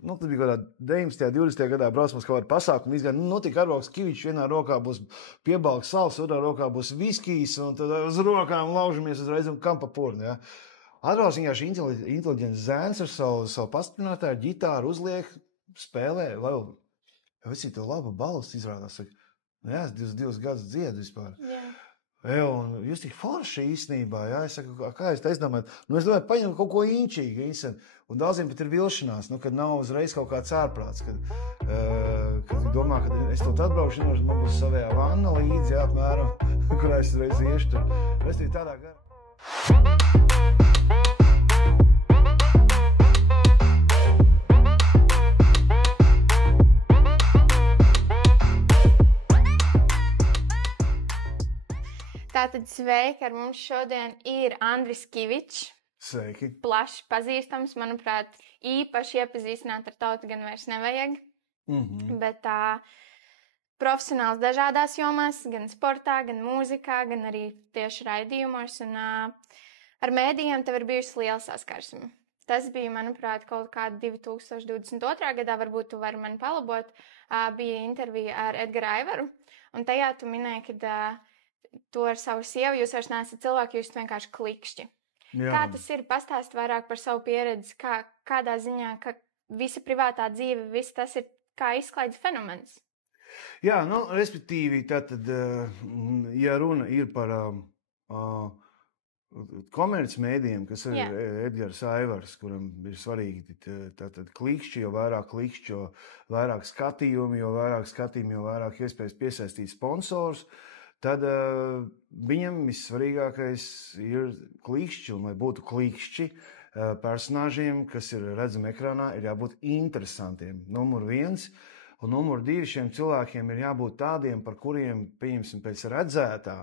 tas bija kaut kādā 19. 20. gadā braucams kaut kādā pasākumā, izgāja, notika Arvalks Kivičs, vienā rokā būs piebalgs sals, otrā rokā būs viskijs, un tad uz rokām laužamies uzreiz un kampapurni, ja. Arvalks vienkārši inteliģents zēns ar savu pastiprinātāju, ģitāru uzliek, spēlē, visi tev laba balss izrādās, saka, jā, es 2 gadus dziedu vispār. Jā. Un jūs tik forši īstenībā, jā, es saku, kā es domāju, es domāju, paņem kaut ko inčīgi, un daudziem pat ir vilšanās, kad nav uzreiz kaut kāds ārprāts, kad domā, ka es tot atbraukšu, man būs savējā vanna līdzi, jā, apmēram, kurā es uzreiz iešu tur. Es tī tādā garā. Tātad sveiki, ar mums šodien ir Andris Kivičs. Sveiki. Plaši pazīstams, manuprāt, īpaši iepazīstināt ar tautu gan vairs nevajag. Bet profesionāls dažādās jomās, gan sportā, gan mūzikā, gan arī tieši raidījumos. Un ar mēdījiem tev ir bijusi liela saskarsme. Tas bija, manuprāt, kaut kāda 2022. gadā, varbūt tu vari mani palabot, bija intervija ar Edgaru Aivaru. Un tajā tu minēji, ka tu ar savu sievu, jūs vairs neesat cilvēki, jūs vienkārši klikšķi. Jā. Kā tas ir? Pastāst vairāk par savu pieredzi, kādā ziņā, ka visa privātā dzīve, viss tas ir kā izklaides fenomens. Jā, respektīvi, tātad, ja runa ir par komercmēdījiem, kas ir Edgars Aivars, kuram ir svarīgi tātad klikšķi, jo vairāk klikšķi, jo vairāk skatījumi, jo vairāk iespējas piesaistīt sponsors, tad viņam vissvarīgākais ir klikšķi, un lai būtu klikšķi personāžiem, kas ir redzami ekrānā, ir jābūt interesantiem. Numur 1, un numur 2 šiem cilvēkiem ir jābūt tādiem, par kuriem, pieņemsim, pēc redzētā,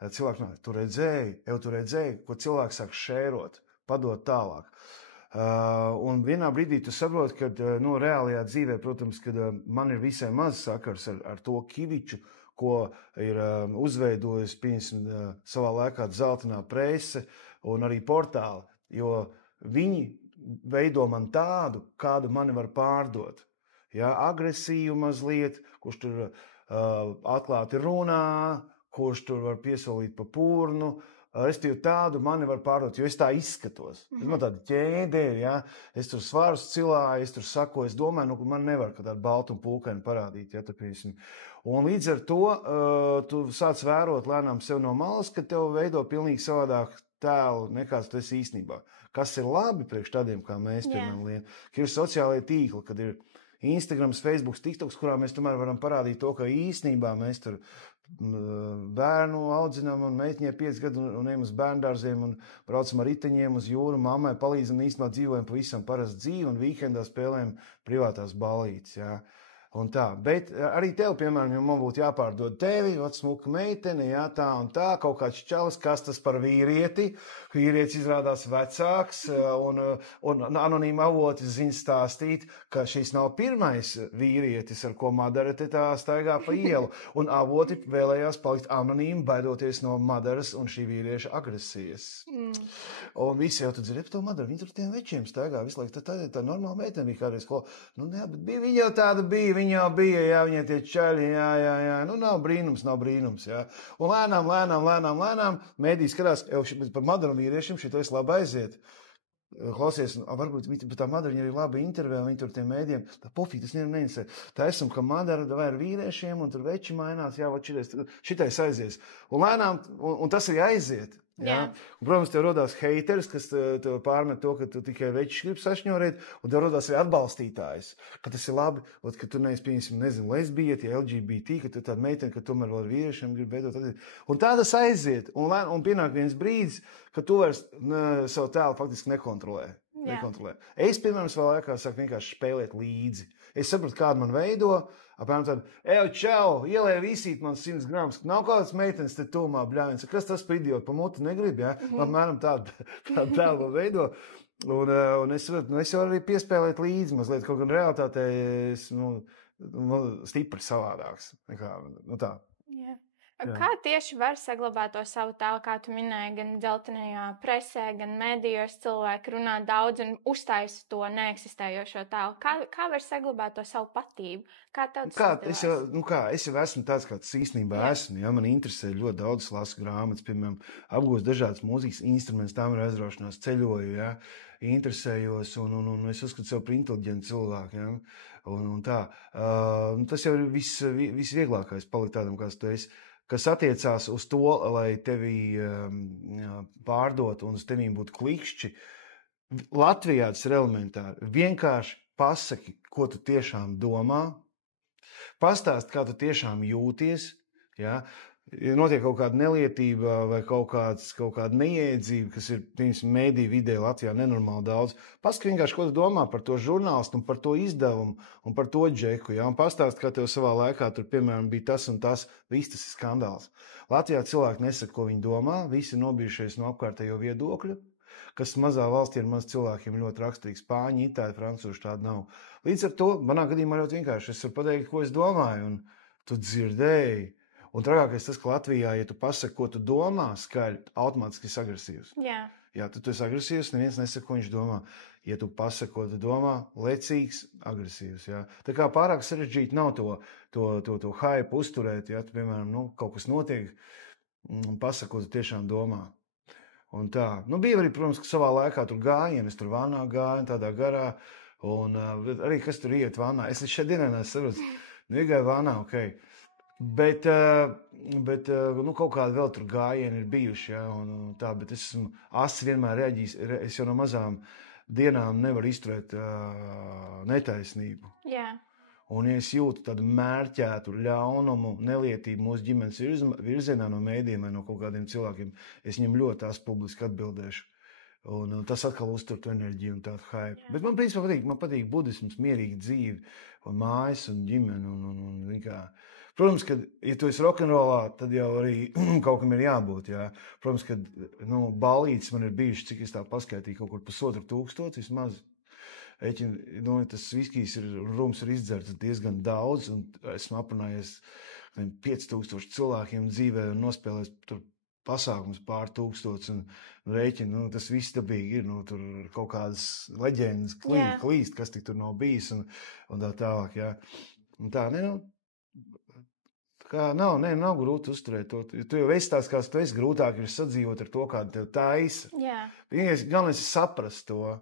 cilvēki, tu redzēji, ko cilvēks sāk šērot, padot tālāk. Un vienā brīdī tu saproti, ka reālajā dzīvē, protams, kad man ir visai maz sakars ar to Kiviču, ko ir uzveidojis, piemēram, savā laikā Zeltainā prese un arī portāli, jo viņi veido man tādu, kādu mani var pārdot. Ja, agresīvu mazliet, kurš tur atklāti runā, kurš tur var piesolīt pa purnu, es tādu mani var pārdot, jo es tā izskatos. Man tāda ķēde ir, ja? Es tur svarus cilāju, es tur saku, es domāju, man nevar tādu baltu un pulkaini parādīt. Ja, un līdz ar to tu sāc vērot lēnām sev no malas, ka tev veido pilnīgi savādāk tēlu nekāds tu esi īstenībā. Kas ir labi priekš tādiem, kā mēs, piemēram, ka ir sociālajie tīkli, kad ir Instagrams, Facebooks, TikToks, kurā mēs tomēr varam parādīt to, ka īstenībā mēs tur bērnu audzinām un meitiņai 5 gadu un ejam uz bērndārziem un braucam ar riteņiem uz jūru, mammai palīdzam, īstenībā dzīvojam pavisam parastu dzīvi un vīkendā spēlējam privātās ballītes, jā. Un tā, bet arī tev, piemēram, ja man būtu jāpārdod tevi, smuka meitene, jā, tā un tā, kaut kāds čalis, kas tas par vīrieti, vīrietis izrādās vecāks, un anonīmi avoti zina stāstīt, ka šis nav pirmais vīrietis, ar ko Madara te tā staigā pa ielu, un avoti vēlējās palikt anonīmi, baidoties no Madaras un šī vīrieša agresijas. Un visi jau tu dzirdi, to Madara, viņi tur tiem večiem staigā visu laiku, tā normāla meitene bija kādreiz, jā, bet viņa jau tāda bija, viņa jau bija, jā, viņai tie čaļi, jā, nav brīnums, jā. Un lēnām, mēdī skatās, par Madaru vīriešiem šitais labi aiziet. Klausies, varbūt tā Madara viņai ir laba intervija, viņi tur tiem mēdījiem, tā pofī, tas neinteresē. Tā esam, ka Madara vai ar vīriešiem, un tur veči mainās, jā, šitais aizies. Un lēnām, un tas arī aiziet. Ja? Un, protams, tev rodās heiteris, kas tev pārmet to, ka tu tikai večus grib sašņorēt, un tev rodās arī atbalstītājs, ka tas ir labi, ka tu neesi, nezinu, lesbieti, LGBT, ka tu tāda meitene, ka tomēr vēl ar vīriešiem grib veidot. Un tā tas aiziet, un pienāk viens brīdis, ka tu vairs savu tēlu faktiski nekontrolē. Es, piemēram, savā laikā sāku vienkārši spēlēt līdzi. Es sapratu, kādu man veido, apmēram tādu, čau, ielēja visīt man 100 grams, nav kādas meitenes te tūmā bļāviens, kas tas pa idiotu, pa mutu negrib, ja? Apmēram tādu tēlu veido. Un es jau arī piespēlēt līdzi mazliet, kaut gan realitātē es, stipri savādāks. Tā. Jā. Kā tieši var saglabāt to savu tēlu, kā tu minēji, gan dzeltenajā presē, gan medijos cilvēki runā daudz un uztais to neeksistējošo tēlu? Kā var saglabāt to savu patību? Kā tev tas izdevās? Es jau esmu tāds, kāds īstenībā esmu. Ja? Man interesē ļoti daudz lasu grāmatas, piemēram, apgūst dažādas mūzikas instrumentus, tām ir aizraušanās, ceļoju, ja? Interesējos un es uzskatu sev par inteliģentu cilvēku. Ja? Un tā. Tas jau ir visvieglākais palikt tādam, kāds tu esi. Kas attiecās uz to, lai tevi pārdot un uz tevīm būtu klikšķi. Latvijā tas ir elementāri. Vienkārši pasaki, ko tu tiešām domā, pastāst, kā tu tiešām jūties, ja notiek kaut kāda nelietība vai kaut kāda neiedzība, kas ir, piemēram, mēdīju vidē Latvijā nenormāli daudz. Pasaka vienkārši, ko tu domā par to žurnālistu un par to izdevumu un par to džeku, ja, un pastāst, kā tev savā laikā tur, piemēram, bija tas un tas, viss tas ir skandāls. Latvijā cilvēki nesaka, ko viņi domā, visi ir nobijušies no apkārtējo viedokļu, kas mazā valstī ar maz cilvēkiem ļoti raksturīgs. Spāņi, itāļi, francūži tāda nav. Līdz ar to, manā gadījumā ļoti vienkārši, es varu pateikt, ko es domāju, un tu dzirdēji. Un trakākais tas, ka Latvijā, ja tu pasaki, ko tu domā, skaļi, automātiski esi agresīvs. Jā, tu esi agresīvs, neviens nesaka, ko viņš domā. Ja tu pasaki, ko tu domā, lecīgs, agresīvs. Jā. Tā kā pārāk sarežģīti nav to hype uzturēt, ja tu, piemēram, kaut kas notiek un pasaki, ko tu tiešām domā. Un tā. Bija arī, protams, ka savā laikā tur gājienu, es tur vānā gāju, tādā garā, un arī kas tur iet vānā. Es līdz šeit dienā nesaprotu, iegāju vānā, ok. Bet kaut kāda vēl tur gājieni ir bijuši, ja, un tā, bet es esmu asi vienmēr reaģījis, es jau no mazām dienām nevaru izturēt netaisnību. Un ja es jūtu tādu mērķētu ļaunumu, nelietību mūsu ģimenes virzienā no mēdījiem vai no kaut kādiem cilvēkiem, es viņam ļoti tās publiski atbildēšu. Un tas atkal uztur tu enerģiju un tādu hype. Bet man principā patīk budisms, mierīga dzīve un mājas un ģimene un vienkārši. Protams, ka, ja tu esi rokenrolā, tad jau arī kaut kam ir jābūt, jā. Protams, ka, ballītes man ir bijuši, cik es tā paskaitīju, kaut kur 1500 vismaz. Tas viskijs rums ir izdzerts diezgan daudz, un esmu aprunājies 5000 cilvēkiem dzīvē un nospēlējis tur pasākums pār 1000 un rēķinu, tas viss dabīgi ir, tur kaut kādas leģendas klīst, kas tik tur nav bijis un tā tālāk, jā. Un tā, nav grūti uzturēt to. Tu jau esi tāds, kāds tu esi, grūtāk ir sadzīvot ar to, kādu tev taisa. Galvenais ir saprast to.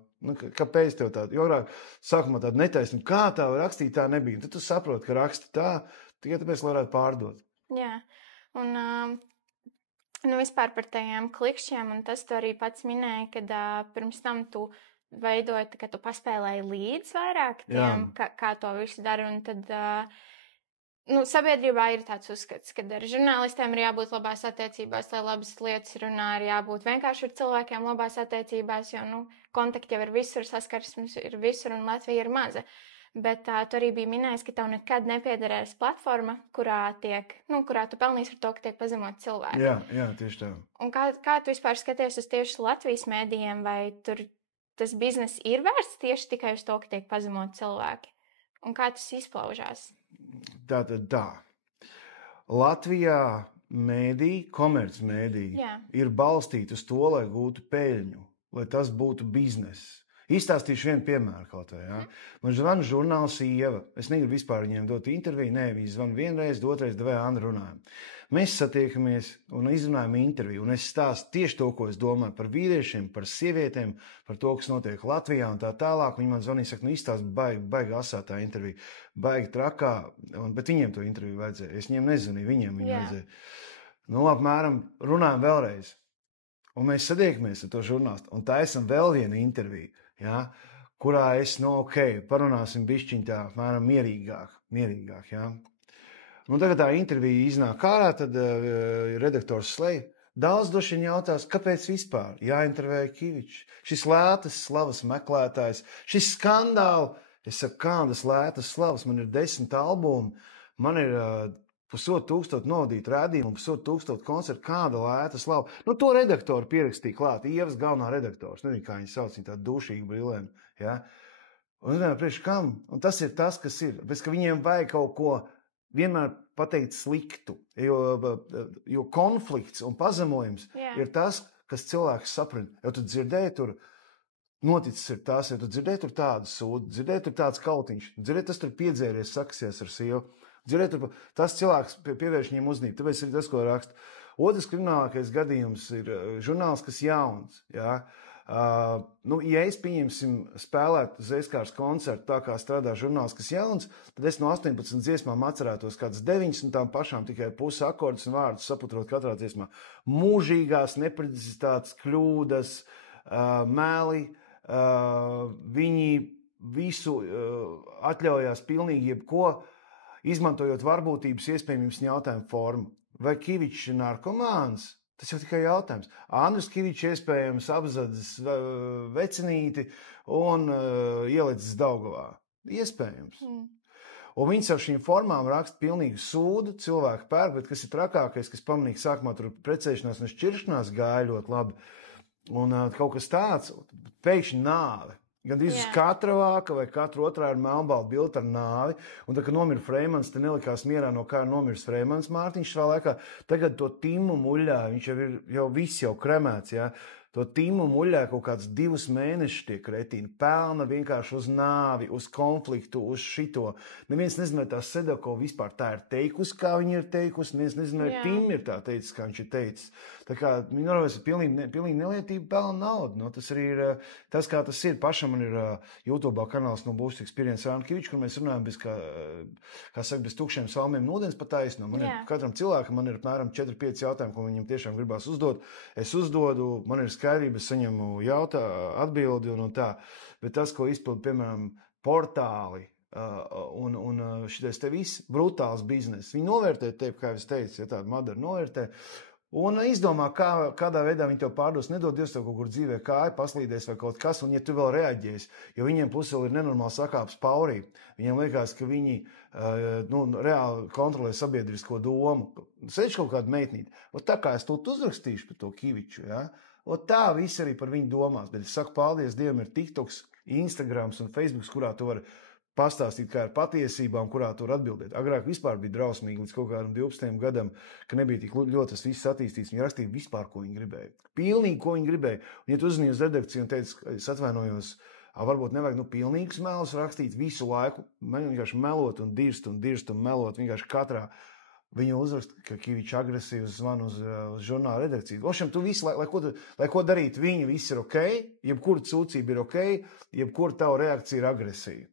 Kāpēc tev tāda? Jo agrāk sākumā tāda netaisna, kā tā var rakstīt, tā nebija. Tad tu saproti, ka raksti tā, tikai tāpēc, lai varētu pārdot. Jā, un vispār par tajiem klikšķiem, un tas tu arī pats minēji, kad pirms tam tu veidoji, ka tu paspēlēji līdz vairāk tiem, kā to visu dara, un tad... sabiedrībā ir tāds uzskats, ka ar žurnālistiem ir jābūt labās attiecībās, lai labas lietas runā, ir jābūt vienkārši ar cilvēkiem labās attiecībās, jo, kontakti jau ir visur, saskarsmes ir visur un Latvija ir maza. Bet tu arī biji minējis, ka tev nekad nepiederēs platforma, kurā tu pelnīsi ar to, ka tiek pazemot cilvēki. Jā, tieši tā. Un kā tu vispār skaties uz tieši Latvijas mēdījiem, vai tur tas biznes ir vērsts tieši tikai uz to, ka tiek pazemot cilvēki? Un kā tas izplaužās? Tā. Latvijā komercmēdī ir balstīti uz to, lai gūtu peļņu, lai tas būtu bizness. Izstāstīšu vienu piemēru kaut vai. Ja? Man zvana žurnāls Ieva. Es negribu vispār viņiem dot interviju. Nē, viņi zvana vienreiz, otrais devēja Andru runājam. Mēs satiekamies un izrunājam interviju. Un es stāstu tieši to, ko es domāju par vīriešiem, par sievietēm, par to, kas notiek Latvijā un tā tālāk. Viņi man zvanīja, saka, izstāst baigi asā tā intervija, baigi trakā. Bet viņiem to interviju vajadzēja. Es viņiem nezvanīju, viņiem vajadzēja. Apmēram runājam vēlreiz. Un mēs satiekamies ar to žurnālistu. Un tā esam vēl viena intervija. Ja, kurā es, parunāsim bišķiņ tā, apmēram mierīgāk, ja. Tagad tā intervija iznāk ārā, tad redaktors slēj. Daudz droši vien jautās, kāpēc vispār jāintervēja Kivičs? Šis lētas slavas meklētājs, šis skandāli. Es saku, kādas lētas slavas, man ir 10 albumi, man ir 1500 novadītu rādījumu, 1500 koncertu, kāda lēta slava. To redaktoru pierakstīja klāt, Ievas galvenā redaktors, nezinu, kā viņi sauc, viņa tāda dušīga brilēna, ja. Un es domāju, priekš kam? Un tas ir tas, kas ir, bet ka viņiem vajag kaut ko vienmēr pateikt sliktu, jo konflikts un pazemojums ir tas, kas cilvēks saprina. Jo tu dzirdēji tur, noticis ir tas, jo tu dzirdēji tur tādu sūdu, dzirdēji tur tāds kautiņš, dzirdēji tas tur piedzēries, saksies ar sievu, dzirdēji tur tas cilvēks pievērš viņiem uzmanību, tāpēc ir tas, ko raksta. Otrs kriminālākais gadījums ir žurnāls, kas jauns, jā. Ja es pieņemsim spēlēt uz Eiskārs koncertu tā kā strādā žurnāls, kas jauns, tad es no 18 dziesmām atcerētos kādas 9 un tām pašām tikai pusi akordus un vārdus saputrot katrā dziesmā. Mūžīgās neprecizitātes, kļūdas, meli, viņi visu atļaujās pilnīgi jebko, izmantojot varbūtības iespējamības jautājumu formu. Vai Kivičs ir narkomāns? Tas jau tikai jautājums. Andris Kivičs iespējams apzadzis vecinīti un ielicis Daugavā. Iespējams. Un viņš ar šīm formām raksta pilnīgu sūdu, cilvēku pērk, bet kas ir trakākais, kas pamanīja sākumā tur precēšanās un šķiršanās gāja ļoti labi. Un kaut kas tāds, pēkšņi nāve. Gandrīz uz katra vāka vai katra otrā ir melnbalta bilde ar nāvi. Un tā, kad nomira Freimans, te nelikās mierā, no kā nomirs Freimans Mārtiņš savā laikā. Tagad to Timu muļā, viņš jau viss jau kremēts, jā. To Timu muļā kaut kāds 2 mēnešus tie kretīni pelna vienkārši uz nāvi, uz konfliktu, uz šito. Neviens nezina, vai tā Sedako vispār tā ir teikusi, kā viņa ir teikusi. Neviens nezina, vai Tim ir tā teicis, kā viņš ir teicis. Tā kā viņi norvēs pilnīgi nelietība pelna naudu. No, tas arī ir tas, kā tas ir. Pašam man ir YouTube kanāls no Boost Experience Rāna Kivičs, kur mēs runājam bez tukšiem salmiem un ūdens pa taisno. Katram cilvēkam man ir apmēram 4-5 jautājumi, ko viņam tiešām gribās uzdot. Es uzdodu, man ir skaidrība, es saņemu atbildi un tā. Bet tas, ko izpild, piemēram, portāli un šitais te viss brutāls biznes. Viņi novērtē tevi, kā es teicu, ja tāda madara novērtē. Un izdomā, kādā veidā viņi tev pārdos, nedod Dievs tev kaut kur dzīvē kāja, paslīdēs vai kaut kas, un ja tu vēl reaģēsi, jo viņiem pusē ir nenormāli sakāps paurī, viņiem liekas, ka viņi reāli kontrolē sabiedrisko domu. Sēž kaut kādu meitnīti. Un tā kā es to uzrakstīšu par to Kiviču, ja? Un tā viss arī par viņu domās. Bet es saku, paldies Dievam, ir TikToks, Instagrams un Facebooks, kurā tu vari pastāstīt, kā ir patiesībām, kurā tur atbildēt. Agrāk vispār bija drausmīgi līdz kaut kādam 12 gadam, ka nebija tik ļoti tas viss attīstīts. Viņi rakstīja vispār, ko viņi gribēja. Pilnīgi, ko viņi gribēja. Un ja tu uzzini uz redakciju un teici, es atvainojos, varbūt nevajag pilnīgus melus rakstīt visu laiku, man vienkārši melot un dirst un melot vienkārši katrā. Viņu uzrakst, ka Kivičs agresīvi zvana uz žurnāla redakciju. Ošam, tu visu, lai ko darīt, viņi viss ir ok, jebkura sūdzība ir ok, jebkura tava reakcija ir agresija.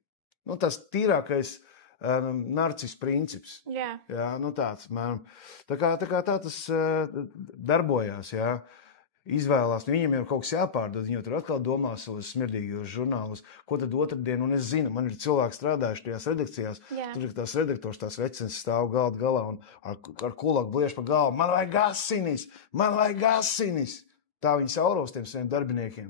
Tas tīrākais narcis princips. Jā, tāds, mēram. Tā kā tā tas darbojās, jā. Izvēlās. Viņiem jau kaut kas jāpārdod, viņi jau tur atkal domā savus smirdīgos žurnālus. Ko tad otrdien, un es zinu, man ir cilvēki strādājuši tajās redakcijās, tur ir tās redaktors, tās vecenes stāv galda galā un ar kulaku bliež pa galvu. Man vajag asinis! Tā viņi sauros tiem saviem darbiniekiem.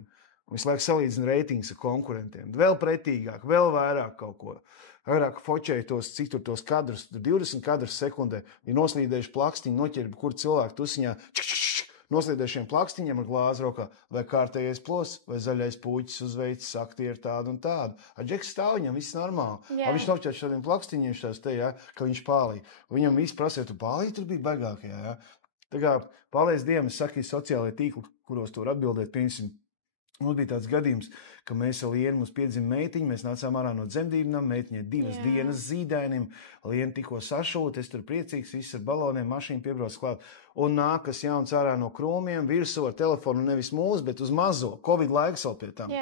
Visu laiku salīdzina reitingus ar konkurentiem. Vēl pretīgāk, vēl vairāk kaut ko. Agrāk fočēja cik tur tos kadrus, 20 kadrus sekundē. Viņi noslīdējuši plakstiņu, noķerbi, kur cilvēku tusiņā, noslīdējušiem plakstiņiem ar glāzi rokā, vai kārtējais plos, vai zaļais puķis uz veicis, aktieri tādu un tādu. Ar Džeks stāv viņam, viss normāli. Viņš noķer šādiem plakstiņiem šās te, ka viņš pālīja. Viņam viss prasīja, tu pālīji, tur bija baigākajā, jā. Tā kā, paldies Dievam, es saku, sociālajie tīkli, kuros tur atbildēt, piemēram, mums bija tāds gadījums, ka mēs ar Lienu mums piedzima meitiņu, mēs nācām ārā no dzemdībām, meitiņai 2 dienas zīdainim, Liena tikko sašūta, es tur priecīgs, viss ar baloniem, mašīna piebrauc klāt, un nākas jauns ārā no krūmiem, virsū ar telefonu nevis mūsu, bet uz mazo, Covid laiks vēl pie tam.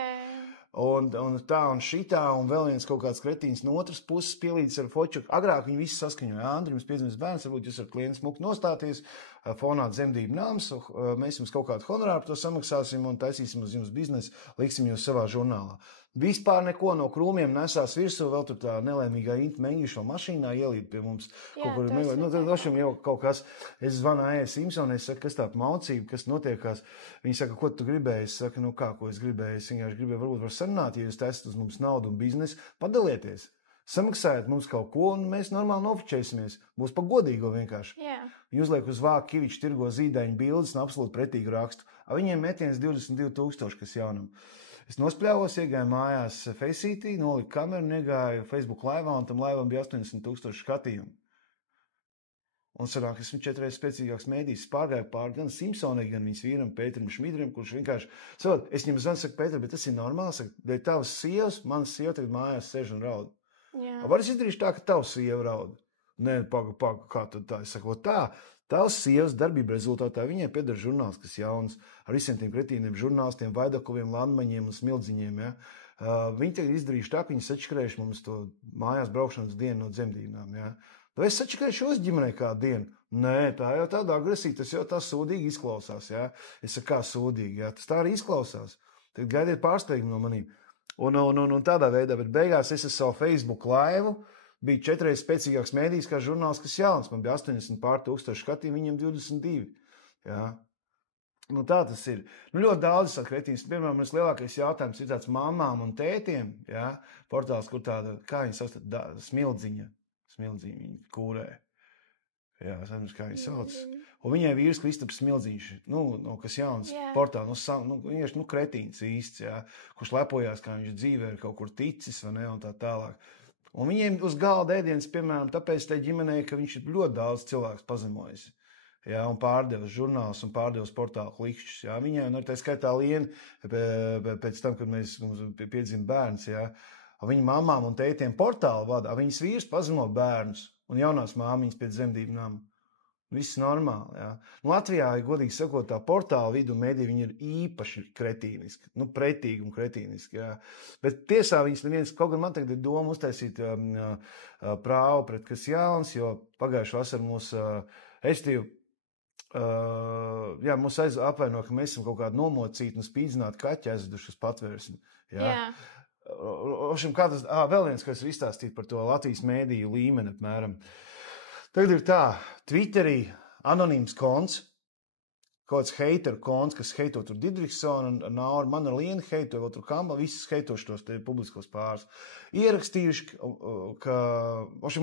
Un tā un šitā, un vēl viens kaut kāds kretīns no otras puses pielīdz ar foču. Agrāk viņi visi saskaņoja, Andri, jums piedzimis bērns, varbūt jūs ar klientu smuki nostāties, fonā dzemdību nams, mēs jums kaut kādu honorāru par to samaksāsim un taisīsim uz jums biznesu, liksim jūs savā žurnālā. Vispār neko no krūmiem nesās virsū, vēl tur tā nelēmīgā Inta Meņģišo mašīnā ielīd pie mums. Kaut kur tad došam jau kaut kas, es zvanu A.E. Simpsonai, es saku, kas tā maucība, kas notiekās. Viņi saka, ko tu gribēji? Es saku, ko es gribēju? Es vienkārši gribēju, varbūt var sarunāt, ja jūs taisat uz mums naudu un biznesu, padalieties. Samaksājiet mums kaut ko, un mēs normāli nofočēsimies. Būs pa godīgo vienkārši. Viņi uzliek uz vāku Kivičs tirgo zīdaiņu bildes un absolūti pretīgu rakstu. Viņiem metiens 22,000, kas jaunam. Es nospļāvos, iegāju mājās Faceitī, noliku kameru un iegāju Facebook laivā, un tam laivam bija 80,000 skatījumu. Un sanāk, esmu 4 reizes spēcīgāks mēdījis. Pārgāju pār gan Simpsonai, gan viņas vīram Pēterim Šmidrim, kurš vienkārši, saprot, es viņam zvanu, saku, Pēter, bet tas ir normāli, saku, dēļ tavas sievas, manas sieva tagad mājās sēž un raud. Var es izdarīšu tā, ka tavs sieva raud? Nē, paga, kā tad tā? Es saku, tā, tavs sievas darbība rezultātā viņai pieder žurnāls, kas jauns, ar visiem tiem kretīniem žurnālistiem, Vaidakoviem, Landmaņiem un Smildziņiem, ja. Viņi tagad izdarījuši tā, ka viņi sačakarējuši mums to mājās braukšanas dienu no dzemdībām, ja. Vai es sačakarēšu uz ģimenei kādu dienu? Nē, tā jau tāda agresija, tas jau tā sūdīgi izklausās, ja. Es saku, kā sūdīgi, ja, tas tā arī izklausās. Tad gaidiet pārsteigumu no manīm. Un tādā veidā, bet beigās es ar savu Facebook laivu biju 4 reizes spēcīgāks mēdījis kā žurnāls, kas jauns. Man bija 80 pār 1000 skatījumu, viņam 22. Ja. Nu, tā tas ir. Nu, ļoti daudz sakretīns. Piemēram, mums lielākais jautājums ir tāds mamām un tētiem, ja, portāls, kur tāda, kā viņi sauc, Smildziņa viņi kūrē. Jā, sapratu, kā viņi sauc. Un viņai vīrs Kristaps Smildziņš, kas jauns portāls, kretīns īsts, jā, kurš lepojās, kā viņš dzīvē ir kaut kur ticis, vai ne, un tā tālāk. Un viņiem uz galda ēdienas, piemēram, tāpēc tai ģimenei, ka viņš ir ļoti daudz cilvēks pazemojis. Jā, un pārdevis žurnālus un pārdevis portālu klikšķus. Jā, viņai, un tā skaitā Liena, pēc tam, kad mums piedzima bērns, jā, viņa mamām un tētiem portālu vadā, viņas vīrs pazemo bērnus un jaunās māmiņas pēc dzemdībām. Viss normāli, jā. Latvijā, godīgi sakot, tā portāla vidu mediji, viņi ir īpaši kretīniski, pretīgi un kretīniski, jā. Bet tiesā viņas neviens, kaut gan man tagad ir doma uztaisīt prāvu pret kas jauns, jo pagājuši vasar mūs mūs apvaino, ka mēs esam kaut kādu nomocīti un spīdzināti kaķi aizveduši uz patvērsni, jā. Vēl viens, ko es izstāstīju par to Latvijas mēdīju līmeni apmēram. Tagad ir tā, Twitterī anonīms konts, kaut kāds heiteru konts, kas heito tur Didriksonu, Nauru, man ar Lienu heito, vēl tur Kamba, visus heitoši tos te publiskos pāris. Ierakstījuši, ka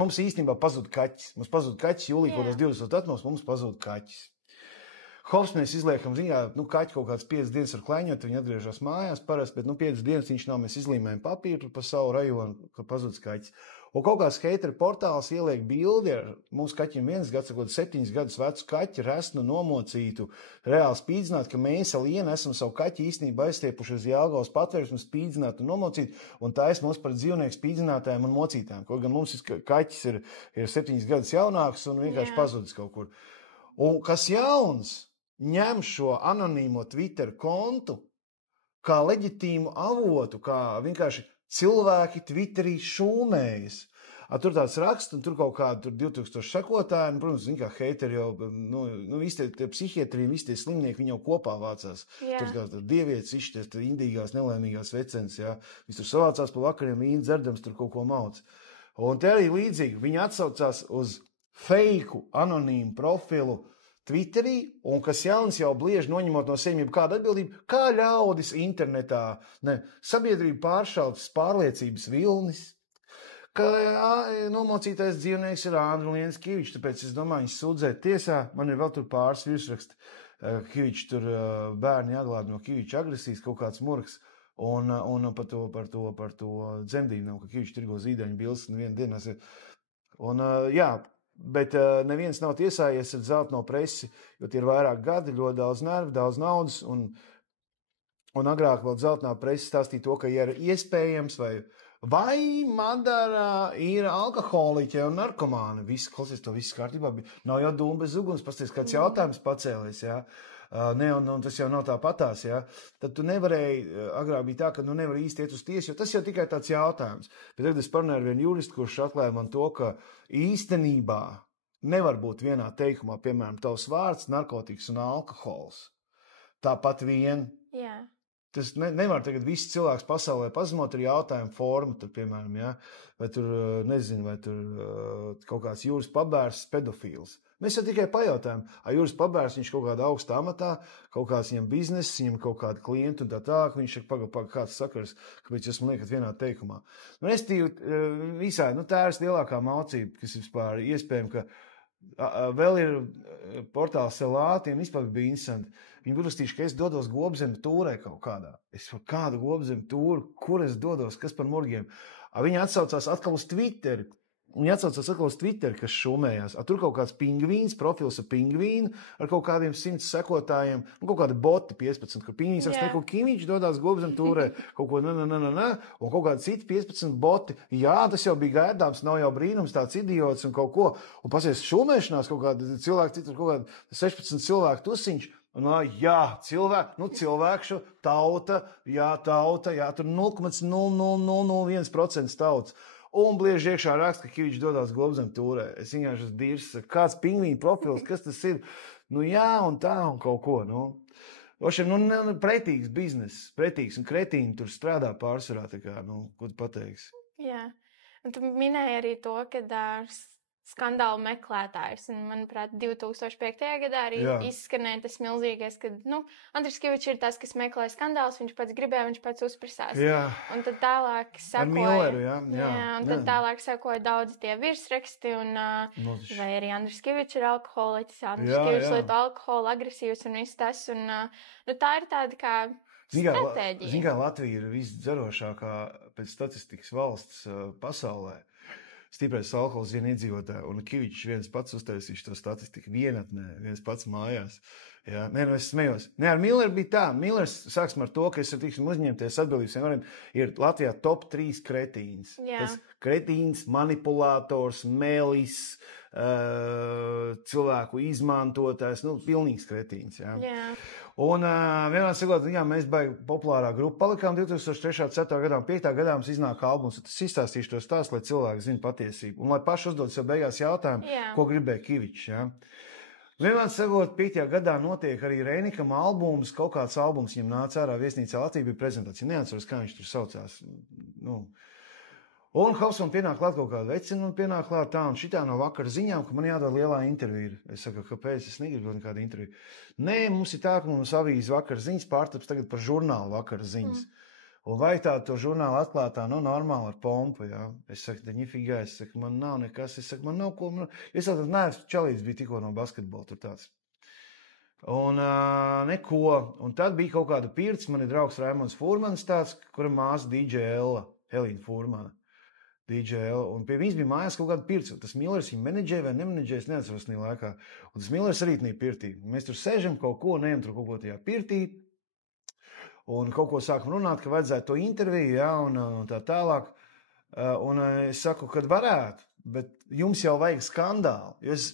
mums īstenībā pazūd kaķis. Mums pazūd kaķis jūlijā, kaut 20 atmos, mums pazūd kaķis. Hops mēs izliekam, kaķi kaut kāds 5 dienas ar kleņot, viņi atgriežas mājās parasti, bet 5 dienas viņš nav, mēs izlīmējam papīru pa savu rajonu, ka pazudis kaķis. Un kaut kāds heiteru portāls ieliek bildi ar mums kaķim 1 gads, 7 gadus vecu kaķi, resnu, nomocītu, reāli spīdzināt, ka mēs ar Lienu esam savu kaķi īstenībā aizstiepuši uz Jelgavas patvērsmi, spīdzināt un nomocīt, un tā es mums par dzīvnieku spīdzinātājiem un mocītājiem. Kaut gan mums kaķis ir 7 gadus jaunāks un vienkārši pazudis kaut kur. Un kas jauns? Ņem šo anonīmo Twitter kontu kā leģitīmu avotu, kā vienkārši cilvēki Twitterī šūmējas. Tur tāds raksts, un tur kaut kādi 2000 sekotāji, protams, kā heiteri jau, visi tie psihiatri, visi tie slimnieki, viņi jau kopā vācās. Tur kā dievietes izšķies, indīgās, nelēmīgās vecenes, jā. Viņi tur savācās pa vakariem, vīnu dzerdams, tur kaut ko mauc. Un te arī līdzīgi, viņi atsaucās uz feiku anonīmu profilu Twitterī, un kas jauns jau blieži noņemot no sevis kādu atbildību, kā ļaudis internetā, sabiedrība pāršautas pārliecības vilnis, ka nomocītais dzīvnieks ir Andrulienis Kivičs, tāpēc es domāju, viņš sūdzēt tiesā, man ir vēl tur pāris virsraksti, Kivičs tur bērni jāglāb no Kiviča agresijas, kaut kāds murgs, un par to dzemdību, ka Kivičs tirgo zīdaiņu bildes un vienu dienās ir. Un bet neviens nav tiesājies ar zeltno presi, jo tie ir vairāk gadi, ļoti daudz nervu, daudz naudas, un agrāk vēl zeltnā presa stāstīja to, ka ja ir iespējams, vai Madara ir alkoholiķe un narkomāni. Visi, klausies, to viss kārtībā bija. Nav jau dūma bez uguns, pasties, kāds jautājums pacēlies, jā. Un tas jau nav tāpatās, jā. Tad tu nevarēji, agrāk bija tā, ka nevar īsti iet uz tiesu, jo tas jau tikai tāds jautājums. Bet tagad es parunāju ar vienu juristu, kurš atklāja man to, ka īstenībā nevar būt vienā teikumā, piemēram, tavs vārds, narkotikas un alkohols. Tāpat vien. Jā. Tas nevar tagad viss cilvēks pasaulē pazemot ar jautājumu formu, tad, piemēram, jā, vai tur, nezinu, vai tur kaut kāds jūras pabērs pedofīls. Mēs jau tikai pajautājam, jūras pabērs, viņš kaut kādā augstā amatā, kaut kāds viņam bizness, viņam kaut kāda klienta un tā tālāk, viņš ir kāds sakars, kāpēc jūs man liekat vienā teikumā. Visādi, tā ir lielākā mācība, kas vispār iespējams, ka vēl ir portāls Selātiem, vispār bija interesanti. Viņi uzrakstījuši, ka es dodos Gobzemi tūrē kaut kādā. Es par kādu Gobzemi tūru, kur es dodos, kas par murgiem. Viņi atsaucās atkal uz Twitteri. un jāatsaucās atkal uz Twitter, kas šumējās. Tur kaut kāds pingvīns, profils ar pingvīnu, ar kaut kādiem 100 sekotājiem, un kaut kādi boti 15, kur pingvīns raksta, ko Kimiņš dodās gobzem turē, kaut ko un kaut kādi citi 15 boti. Jā, tas jau bija gaidāms, nav jau brīnums, tāds idiots un kaut ko. Un pasies šumēšanās kaut kādi cilvēki, citur kaut kādi 16 cilvēku tusiņš. Jā, cilvēkšu tauta, tur 0,00001% tautas. Un blieži iekšā raksta, ka Kivičs dodās gobzem turē. Es vienkārši esmu dīrs, kāds pingvīna profils, kas tas ir? Jā, un tā, un kaut ko, pretīgs biznes, pretīgs, un kretīni tur strādā pārsvarā, tā kā, ko tu pateiksi? Jā, un tu minēji arī to, ka skandālu meklētājs. Un, manuprāt, 2005. gadā arī izskanēja tas milzīgais, ka, Andris Kivičs ir tas, kas meklē skandālus, viņš pats gribēja, viņš pats uzprasās. Jā. Un tad tālāk sekoja... Ar Milleru, tad tālāk sekoja daudz tie virsraksti, un vai arī Andris Kivičs ir alkoholiķis, Andris Kivičs lieto alkoholu, agresīvs un viss tas, un tā ir tāda kā stratēģija. Zin kā Latvija ir visdzerošākā pēc statistikas valsts pasaulē. Stiprais alkohols vien iedzīvotāji, un Kivičs viens pats uztaisīja to statistiku vienatnē, viens pats mājās. Jā, es smējos. Ar Milleru bija tā. Millers, sāksim ar to, ka es uzņemties atbildības vienmēr, ir Latvijā top 3 kretīns. Tas kretīns, manipulātors, melis, cilvēku izmantotājs, pilnīgs kretīns. Jā. Un vienmēr sakot, mēs baigi populārā grupa palikām 2003. gadā un 5. gadā mums iznāk albums, tas izstāstīšu to stāstu, lai cilvēki zina patiesību. Un lai paši uzdod sev beigās jautājumu, ko gribēja Kivičs. Ja? Vienmēr sakot, 5. gadā notiek arī Reinikam albums, kaut kāds albums viņam nāca ārā viesnīcā Latvija bija prezentācija. Neatceros, kā viņš tur saucās. Un Hausam pienāk klāt kaut kāda vecina un pienāk klāt tā un šitā no vakara ziņām, ka man jādod lielā intervija. Es saku, kāpēc es negribu nekādu interviju. Nē, mums ir tā, ka mums avīzes vakara ziņas pārtaps tagad par žurnālu vakara ziņas. Un vai tā to žurnālu atklātā, normāli ar pompu, jā. Es saku, ņifigā, es saku, man nav nekas, es saku, man nav ko. Es saku, neesmu čalīts, bija tikko no basketbola tur tāds. Un neko. Un tad bija kaut kāda pirts, man ir draugs Raimons Furmans tāds, kura māsa DJ Ella, Helīna Furmana. DJ Ella, un pie viņas bija mājās kaut kāda pirts. Tas Millers viņu menedžēja vai nemenedžēja, es neatceros nī laikā. Un tas Millers arī nī pirtī. Mēs tur sēžam kaut ko, neejam tur kaut ko tajā pirtī. Un kaut ko sākam runāt, ka vajadzētu to interviju, un tā tālāk. Un es saku, kad varētu, bet jums jau vajag skandālu. Jo es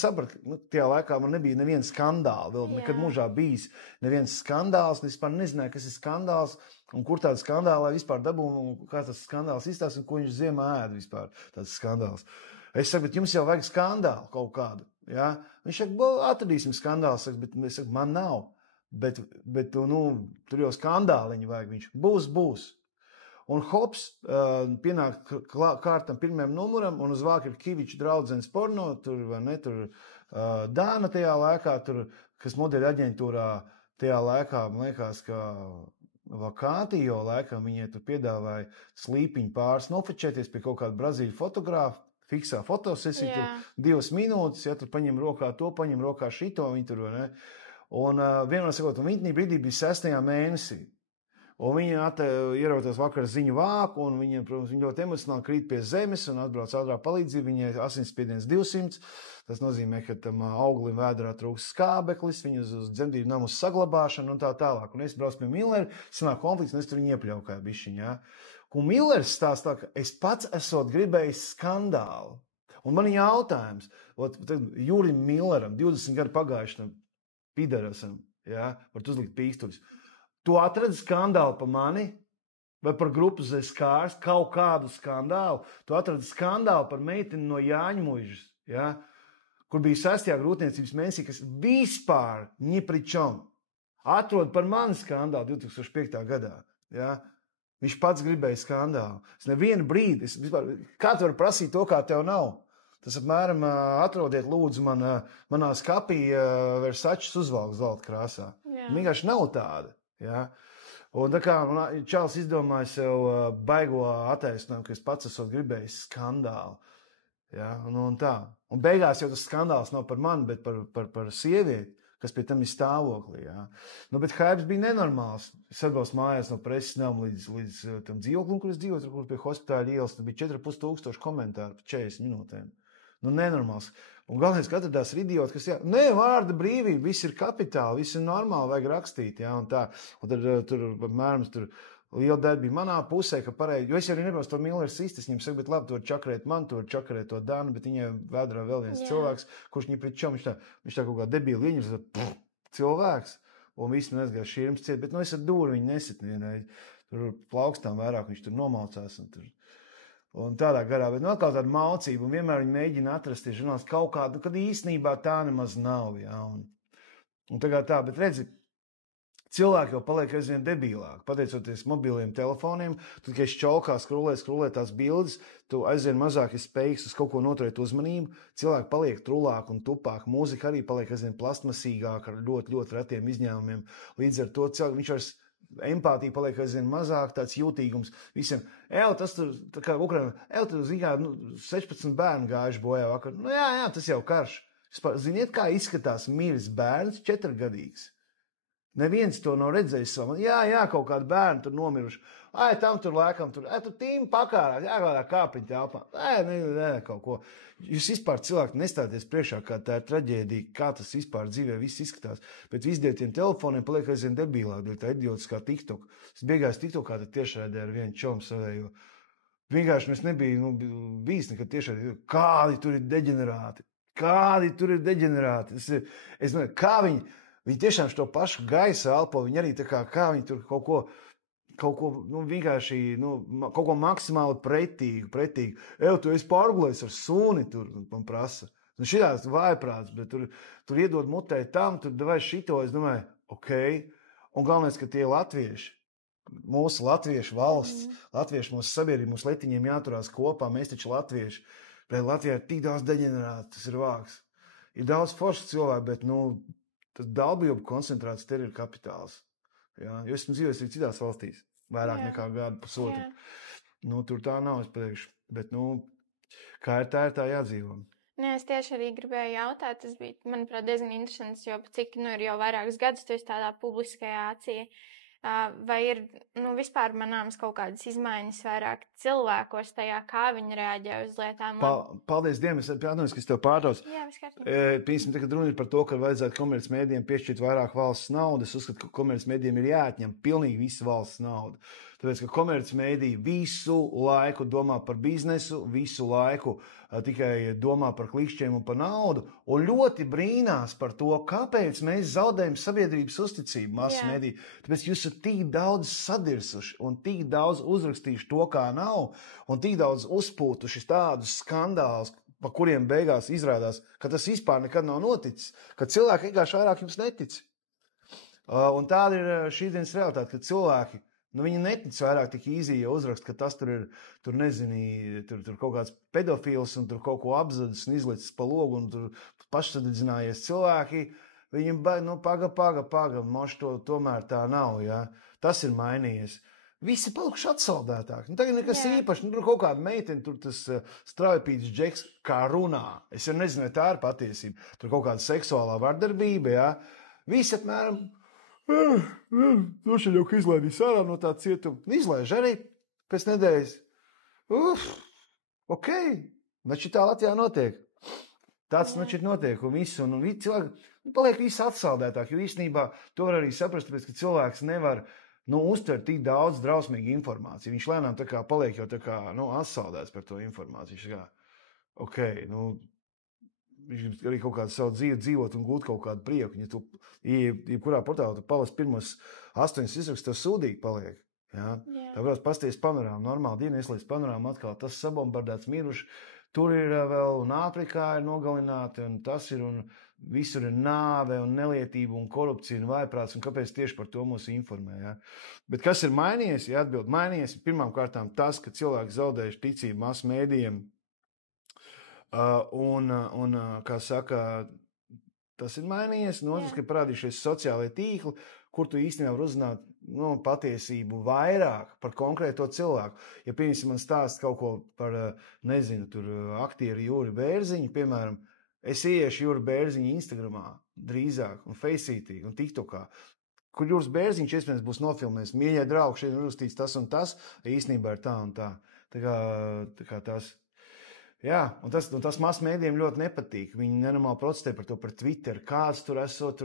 sapratu, tajā laikā man nebija neviens skandāls, vēl nekad mūžā bijis neviens skandāls, un es vispār nezināju, kas ir skandāls, un kur tāda skandālā vispār dabūna, un kā tas skandāls izstās, un ko viņš ziemā ēd vispār, tāds skandāls. Es saku, bet jums jau vajag skandālu kaut kādu, ja? Viņš saka, atradīsim skandālu, bet es saku, man nav. Bet tur jau skandāliņi vajag, viņš būs. Un hops pienāk kārtam pirmajam numuram, un uz vāka ir Kivičs draudzenes porno, tur Dāna tajā laikā, kas modeļa aģentūrā tajā laikā, man liekas, ka Vakātijo laikā viņai tur piedāvāja slīpiņu pāris nofečēties pie kaut kāda Brazīļu fotogrāfa, fiksā fotosesija, 2 minūtes, ja tur paņem rokā to, paņem rokā šito, viņi tur, vai ne? Un vienmēr sakot, viņa brīdī bija 6. mēnesī. Un viņa ierauties vakar ziņu vāku, un viņa, protams, viņa ļoti emocionāli krīt pie zemes un atbrauc ātrā palīdzība. Viņai asinsspiediens 200. Tas nozīmē, ka tam auglim vēdrā trūks skābeklis, viņa uz dzemdību namus saglabāšanu un tā tālāk. Un es braucu pie Millera, sanāk konflikts, un es tur viņu iepļaukāju bišķiņā. Ja? Un Millers stāsta, ka es pats esot gribējis skandālu. Un man ir jautājums, Jurim Milleram, 20 gadu pagājušam pidarasam, ja, var uzlikt pīkstuļus. Tu atradi skandālu par mani vai par grupu Zeskārs, kaut kādu skandālu. Tu atradi skandālu par meiteni no Jāņmuižas, ja, kur bija 6. grūtniecības mēnesī, kas vispār ņipričom atrod par mani skandālu 2005. gadā. Ja. Viņš pats gribēja skandālu. Es nevienu brīdi, kā tu vari prasīt to, kā tev nav? Tas apmēram atrodiet lūdzu manā skapī Versačes uzvalku zelta krāsā. Vienkārši nav tāda. Ja? Un tā kā Čāls izdomāja sev baigo attaisnojumu, ka es pats esot gribējis skandālu. Ja? Un tā. Un beigās jau tas skandāls nav par mani, bet par sievieti, kas pie tam ir stāvoklī. Jā. Nu, bet hypes bija nenormāls. Es atbraucu mājās no preses nama līdz tam dzīvoklim, kur es dzīvoju, kur pie hospitāļa ielas, tad bija 4500 komentāru par 40 minūtēm. Nu, nenormāls. Un galvenais, ka atradās ir idioti, kas, jā, ne, vārda brīvība, viss ir kapitāli, viss ir normāli, vajag rakstīt, jā, un tā. Un tad tur, apmēram, tur liela daļa bija manā pusē, ka pareizi, jo es arī nebraucu to Milleru sisti, es viņam saku, bet labi, to var čakarēt man, to var čakarēt to Danu, bet viņai vēdrā vēl viens cilvēks, kurš viņai pret čom, viņš tā kaut kā debīli ieņems, cilvēks, un viss man aizgāja šķirms ciet, bet, nu, es ar dūru viņu nesit vienai, tur plaukstām vairāk, viņš tur nomaucās, un tādā garā, bet, nu, atkal tāda maucība, un vienmēr viņi mēģina atrast, žurnāls kaut kādu, kad īstenībā tā nemaz nav, jā, un tagad tā, bet redzi, cilvēki jau paliek aizvien debīlāk, pateicoties mobiliem telefoniem, tu tikai šķolkā skrolē tās bildes, tu aizvien mazāk ir spējīgs uz kaut ko noturēt uzmanību, cilvēki paliek trulāk un tupāk, mūzika arī paliek aizvien plastmasīgāk ar ļoti, ļoti retiem izņēmumiem, līdz ar to cilvēki, viņš vairs empātija paliek aizvien mazāk, tāds jūtīgums visiem. Tas tur, tā kā Ukraina, tur, zin kā, 16 bērnu gājuši bojā vakar, nu jā, tas jau karš. Ziniet, kā izskatās miris bērns 4-gadīgs? Neviens to nav redzējis savu. Jā, kaut kādi bērni tur nomiruši. Tam tur lēkam, tur tīm pakārā, kādā kāpiņa telpā. Nē, kaut ko. Jūs vispār cilvēki nestāties priekšā, kā tā ir traģēdija, kā tas vispār dzīvē viss izskatās. Bet izdietiem telefoniem paliek aizvien debilāk, dēļ tā idiotiskā TikTok. Es biegāju TikTokā, tad tiešraidē ar vienu čomu savējo. Vienkārši mēs nebija bijis nekad tiešraidē. Kādi tur ir deģenerāti? Es domāju, kā viņi tiešām šo pašu gaisu elpo, viņi arī tā kā viņi tur kaut ko vienkārši, kaut ko maksimāli pretīgu. Tu esi pārgulējis ar suni, tur man prasa. Šitās vājprāts, bet tur iedod mutē tam, tur davai šito, es domāju, ok. Un galvenais, ka tie latvieši, mūsu latviešu valsts, latviešu mūsu sabiedrība, mūsu letiņiem jāturās kopā, mēs taču latvieši. Bet Latvijā ir tik daudz deģenerāti, tas ir vāks. Ir daudz foršu cilvēku, bet, tas dalbību koncentrāts te ir kapitāls. Jā, jo esmu dzīvojis arī citās valstīs, vairāk nekā gadu pusotru. Tur tā nav, es pateikšu. Bet, kā ir tā jādzīvo. Nē, es tieši arī gribēju jautāt, tas bija, manuprāt, diezgan interesants, jo cik, ir jau vairākus gadus tu esi tādā publiskajā acī. Vai ir, vispār manāms kaut kādas izmaiņas vairāk cilvēkos tajā, kā viņi reaģē uz lietām? Paldies Dievam, es atvainojos, ka es tev pārtraucu. Jā, viss kārtībā. Piemēram, tagad runa ir par to, ka vajadzētu komercmedijiem piešķirt vairāk valsts naudas. Es uzskatu, ka komercmedijiem ir jāatņem pilnīgi visa valsts nauda. Tāpēc, ka komercmediji visu laiku domā par biznesu, visu laiku tikai domā par klikšķiem un par naudu, un ļoti brīnās par to, kāpēc mēs zaudējam sabiedrības uzticību masu mediju. Tāpēc jūs esat tik daudz sadirsuši un tik daudz uzrakstījuši to, kā nav, un tik daudz uzpūtuši tādus skandālus, pa kuriem beigās izrādās, ka tas vispār nekad nav noticis, ka cilvēki vienkārši vairāk jums netic. Un tāda ir šīs dienas realitāte, ka cilvēki viņi netic vairāk tik īzī, ja uzrakst, ka tas tur ir, tur kaut kāds pedofils un tur kaut ko apzadis un izlicis pa logu un tur pašsadedzinājies cilvēki. Viņam paga, moš to tomēr tā nav, jā. Tas ir mainījies. Visi palikuši atsaldētāki. Tagad nekas īpaši, tur kaut kāda meitene, tur tas straujpīts džeks kā runā. Es jau nezinu, vai tā ir patiesība. Tur kaut kāda seksuālā vardarbība, jā. Visi apmēram droši jau, ka izlaidīs ārā no tā cietuma. Izlaiž arī pēc nedēļas. Ok. Nači tā Latvijā notiek. Tāds nači notiek. Un cilvēki paliek visi atsaldētāk, jo īstenībā to var arī saprast, tāpēc, ka cilvēks nevar uztvert tik daudz drausmīgu informāciju. Viņš lēnām tā kā paliek jau tā kā atsaldēts par to informāciju. Viņš kā, ok, viņš grib arī kaut kādu savu dzīvi dzīvot un gūt kaut kādu prieku. Ja tu jebkurā portālā tu palas pirmos 8 izrakstus, tev sūdīgi paliek. Jā? Tāpēc pasties panorāmu, normāli dienu ieslēdz panorāmu, atkal tas sabombardēts miruši. Tur ir vēl un Āfrikā ir nogalināti, un tas ir, un visur ir nāve, un nelietība, un korupcija, un vājprāts, un kāpēc tieši par to mūs informē. Ja? Bet kas ir mainījies? Ja atbild, mainījies pirmām kārtām tas, ka cilvēki zaudējuši ticību masu mēdījiem. Kā saka, tas ir mainījies. Otrs, ka parādījušies sociālai tīkli, kur tu īstenībā var uzzināt patiesību vairāk par konkrēto cilvēku. Ja, piemēram, man stāst kaut ko par, nezinu, tur aktieru Jūri Bērziņu, piemēram, Es ieiešu Jūra Bērziņa Instagramā drīzāk, un Faceitī, un TikTokā, kur Jūras Bērziņš iespējams būs nofilmējis. Mīļie draugi, šeit ir uzrakstīts tas un tas, īstenībā ir tā un tā. Tā kā tās... Jā, un tas masmēdiem ļoti nepatīk. Viņi nenormāli protestē par to, par Twitter, kāds tur esot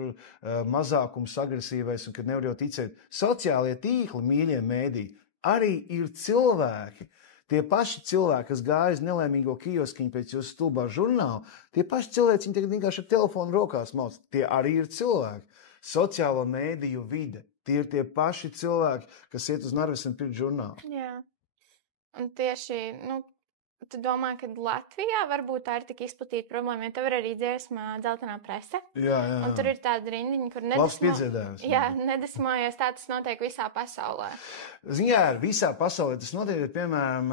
mazākums agresīvais, un kad nevar jau ticēt. Sociālie tīkli, mīļie mēdī, arī ir cilvēki. Tie paši cilvēki, kas gāja uz nelēmīgo kioskiņu pēc jūsu stulbā žurnāla, tie paši cilvēki, viņi tagad vienkārši ar telefonu rokās mauc. Tie arī ir cilvēki. Sociālo mēdīju vide. Tie ir tie paši cilvēki, kas iet uz narvis un pirkt žurnālu. Jā. Un tieši, tu domā, ka Latvijā varbūt tā ir tik izplatīta problēma, jo tev ir arī dziesma Dzeltenā prese. Jā. Un tur ir tāda rindiņa, kur nedesmojas, tā tas notiek visā pasaulē. Ziņā, visā pasaulē tas notiek, piemēram,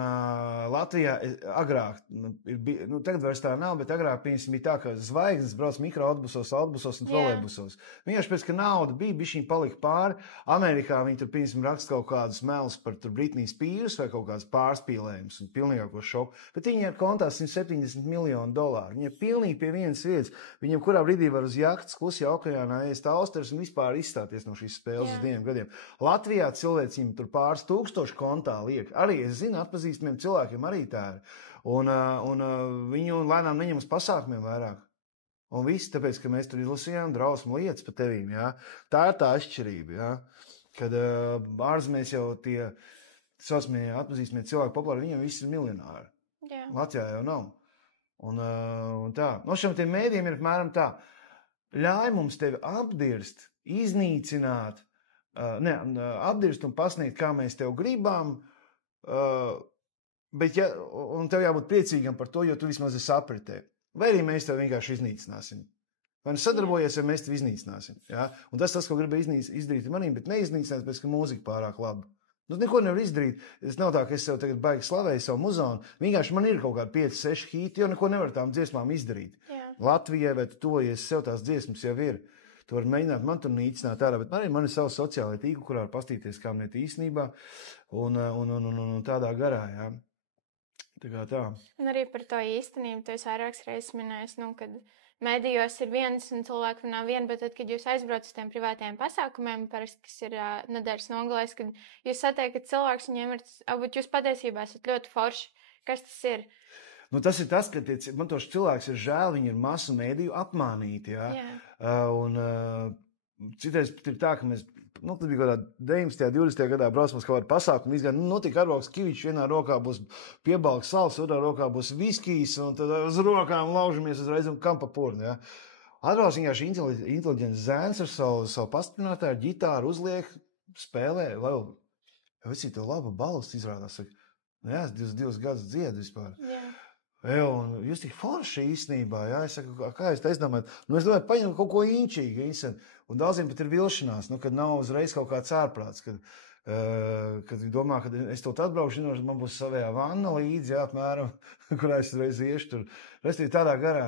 Latvijā agrāk, tagad vairs tā nav, bet agrāk, piemēram, bija tā, ka zvaigznes brauc mikroautobusos, autobusos un trolejbusos. Vienkārši pēc, ka nauda bija, bišķiņ palika pāri. Amerikā viņi tur, piemēram, raksta kaut kādus melus par tur Britney Spears vai kaut kādas pārspīlējumus un pilnīgāko šoku. Bet viņi ir kontā $170 miljonu. Viņi ir pilnīgi pie vienas vietas. Viņiem kurā brīdī var uz jahtas klusajā okeānā ēst austeres un vispār izstāties no šīs spēles uz 2 gadiem. Latvijā cilvēks viņam tur pāris tūkstoši kontā liek. Arī es zinu, atpazīstamiem cilvēkiem arī tā ir. Un viņu lēnām neņem uz pasākumiem vairāk. Un viss tāpēc, ka mēs tur izlasījām drausmu lietas par tevīm. Jā. Tā ir tā atšķirība. Jā. Kad ārzemēs jau tie saucamie atpazīstamie cilvēki populāri, viņiem visi ir miljonāri. Jā. Latvijā jau nav. Un tā. No šiem tiem mēdījiem ir apmēram tā. Ļauj mums tevi apdirst, iznīcināt, apdirst un pasniegt, kā mēs tev gribam, bet un tev jābūt priecīgam par to, jo tu vismaz esi apritē. Vai arī mēs tev vienkārši iznīcināsim. Vai nu sadarbojies, vai mēs tev iznīcināsim. Ja? Un tas, ko gribēju izdarīt manīm, bet neiznīcināt, pēc ka mūzika pārāk laba. Neko nevar izdarīt. Es nav tā, ka es sev tagad baigi slavēju savu muzonu. Vienkārši man ir kaut kādi 5-6 hīti, jo neko nevar tām dziesmām izdarīt. Jā. Latvijai vai tu tojies sev tās dziesmas jau ir. Tu vari mēģināt man tur nīcināt ārā, bet man ir savu sociālai tīklu, kurā var pastīties, kā man ir īstenībā un tādā garā, jā. Tā kā tā. Un arī par to īstenību, tu esi vairākas reizes minējis, kad medijos ir viens un cilvēki runā vienu, bet tad, kad jūs aizbraucat uz tiem privātajiem pasākumiem, parasti, kas ir nedēļas nogalēs, kad jūs satiekat cilvēks, viņiem ir, bet jūs patiesībā esat ļoti forši. Kas tas ir? Tas ir tas, ka man tos cilvēks ir žēl, viņi ir masu mēdīju apmānīti, jā. Un citreiz ir tā, ka mēs, tas bija kādā 19. 20. gadā braucam uz kaut kādu pasākumu, notika Arvalks Kivičs, vienā rokā būs piebalgs sals, otrā rokā būs viskijs, un tad uz rokām laužamies uzreiz un kampapurni, jā. Arvalks vienkārši inteliģents zēns ar savu pastiprinātāju, ģitāru uzliek, spēlē, visi tev laba balss izrādās, saka, jā, es 2 gadus dziedu vispār. Jā. Un jūs tik forši īstenībā, jā, es saku, kā es domāju, es domāju, paņem kaut ko inčīgi, un daudziem pat ir vilšanās, kad nav uzreiz kaut kāds ārprāts, kad domā, ka es tot atbraukšu, man būs savējā vanna līdzi, jā, apmēram, kurā es uzreiz iešu tur, restīvi tādā garā,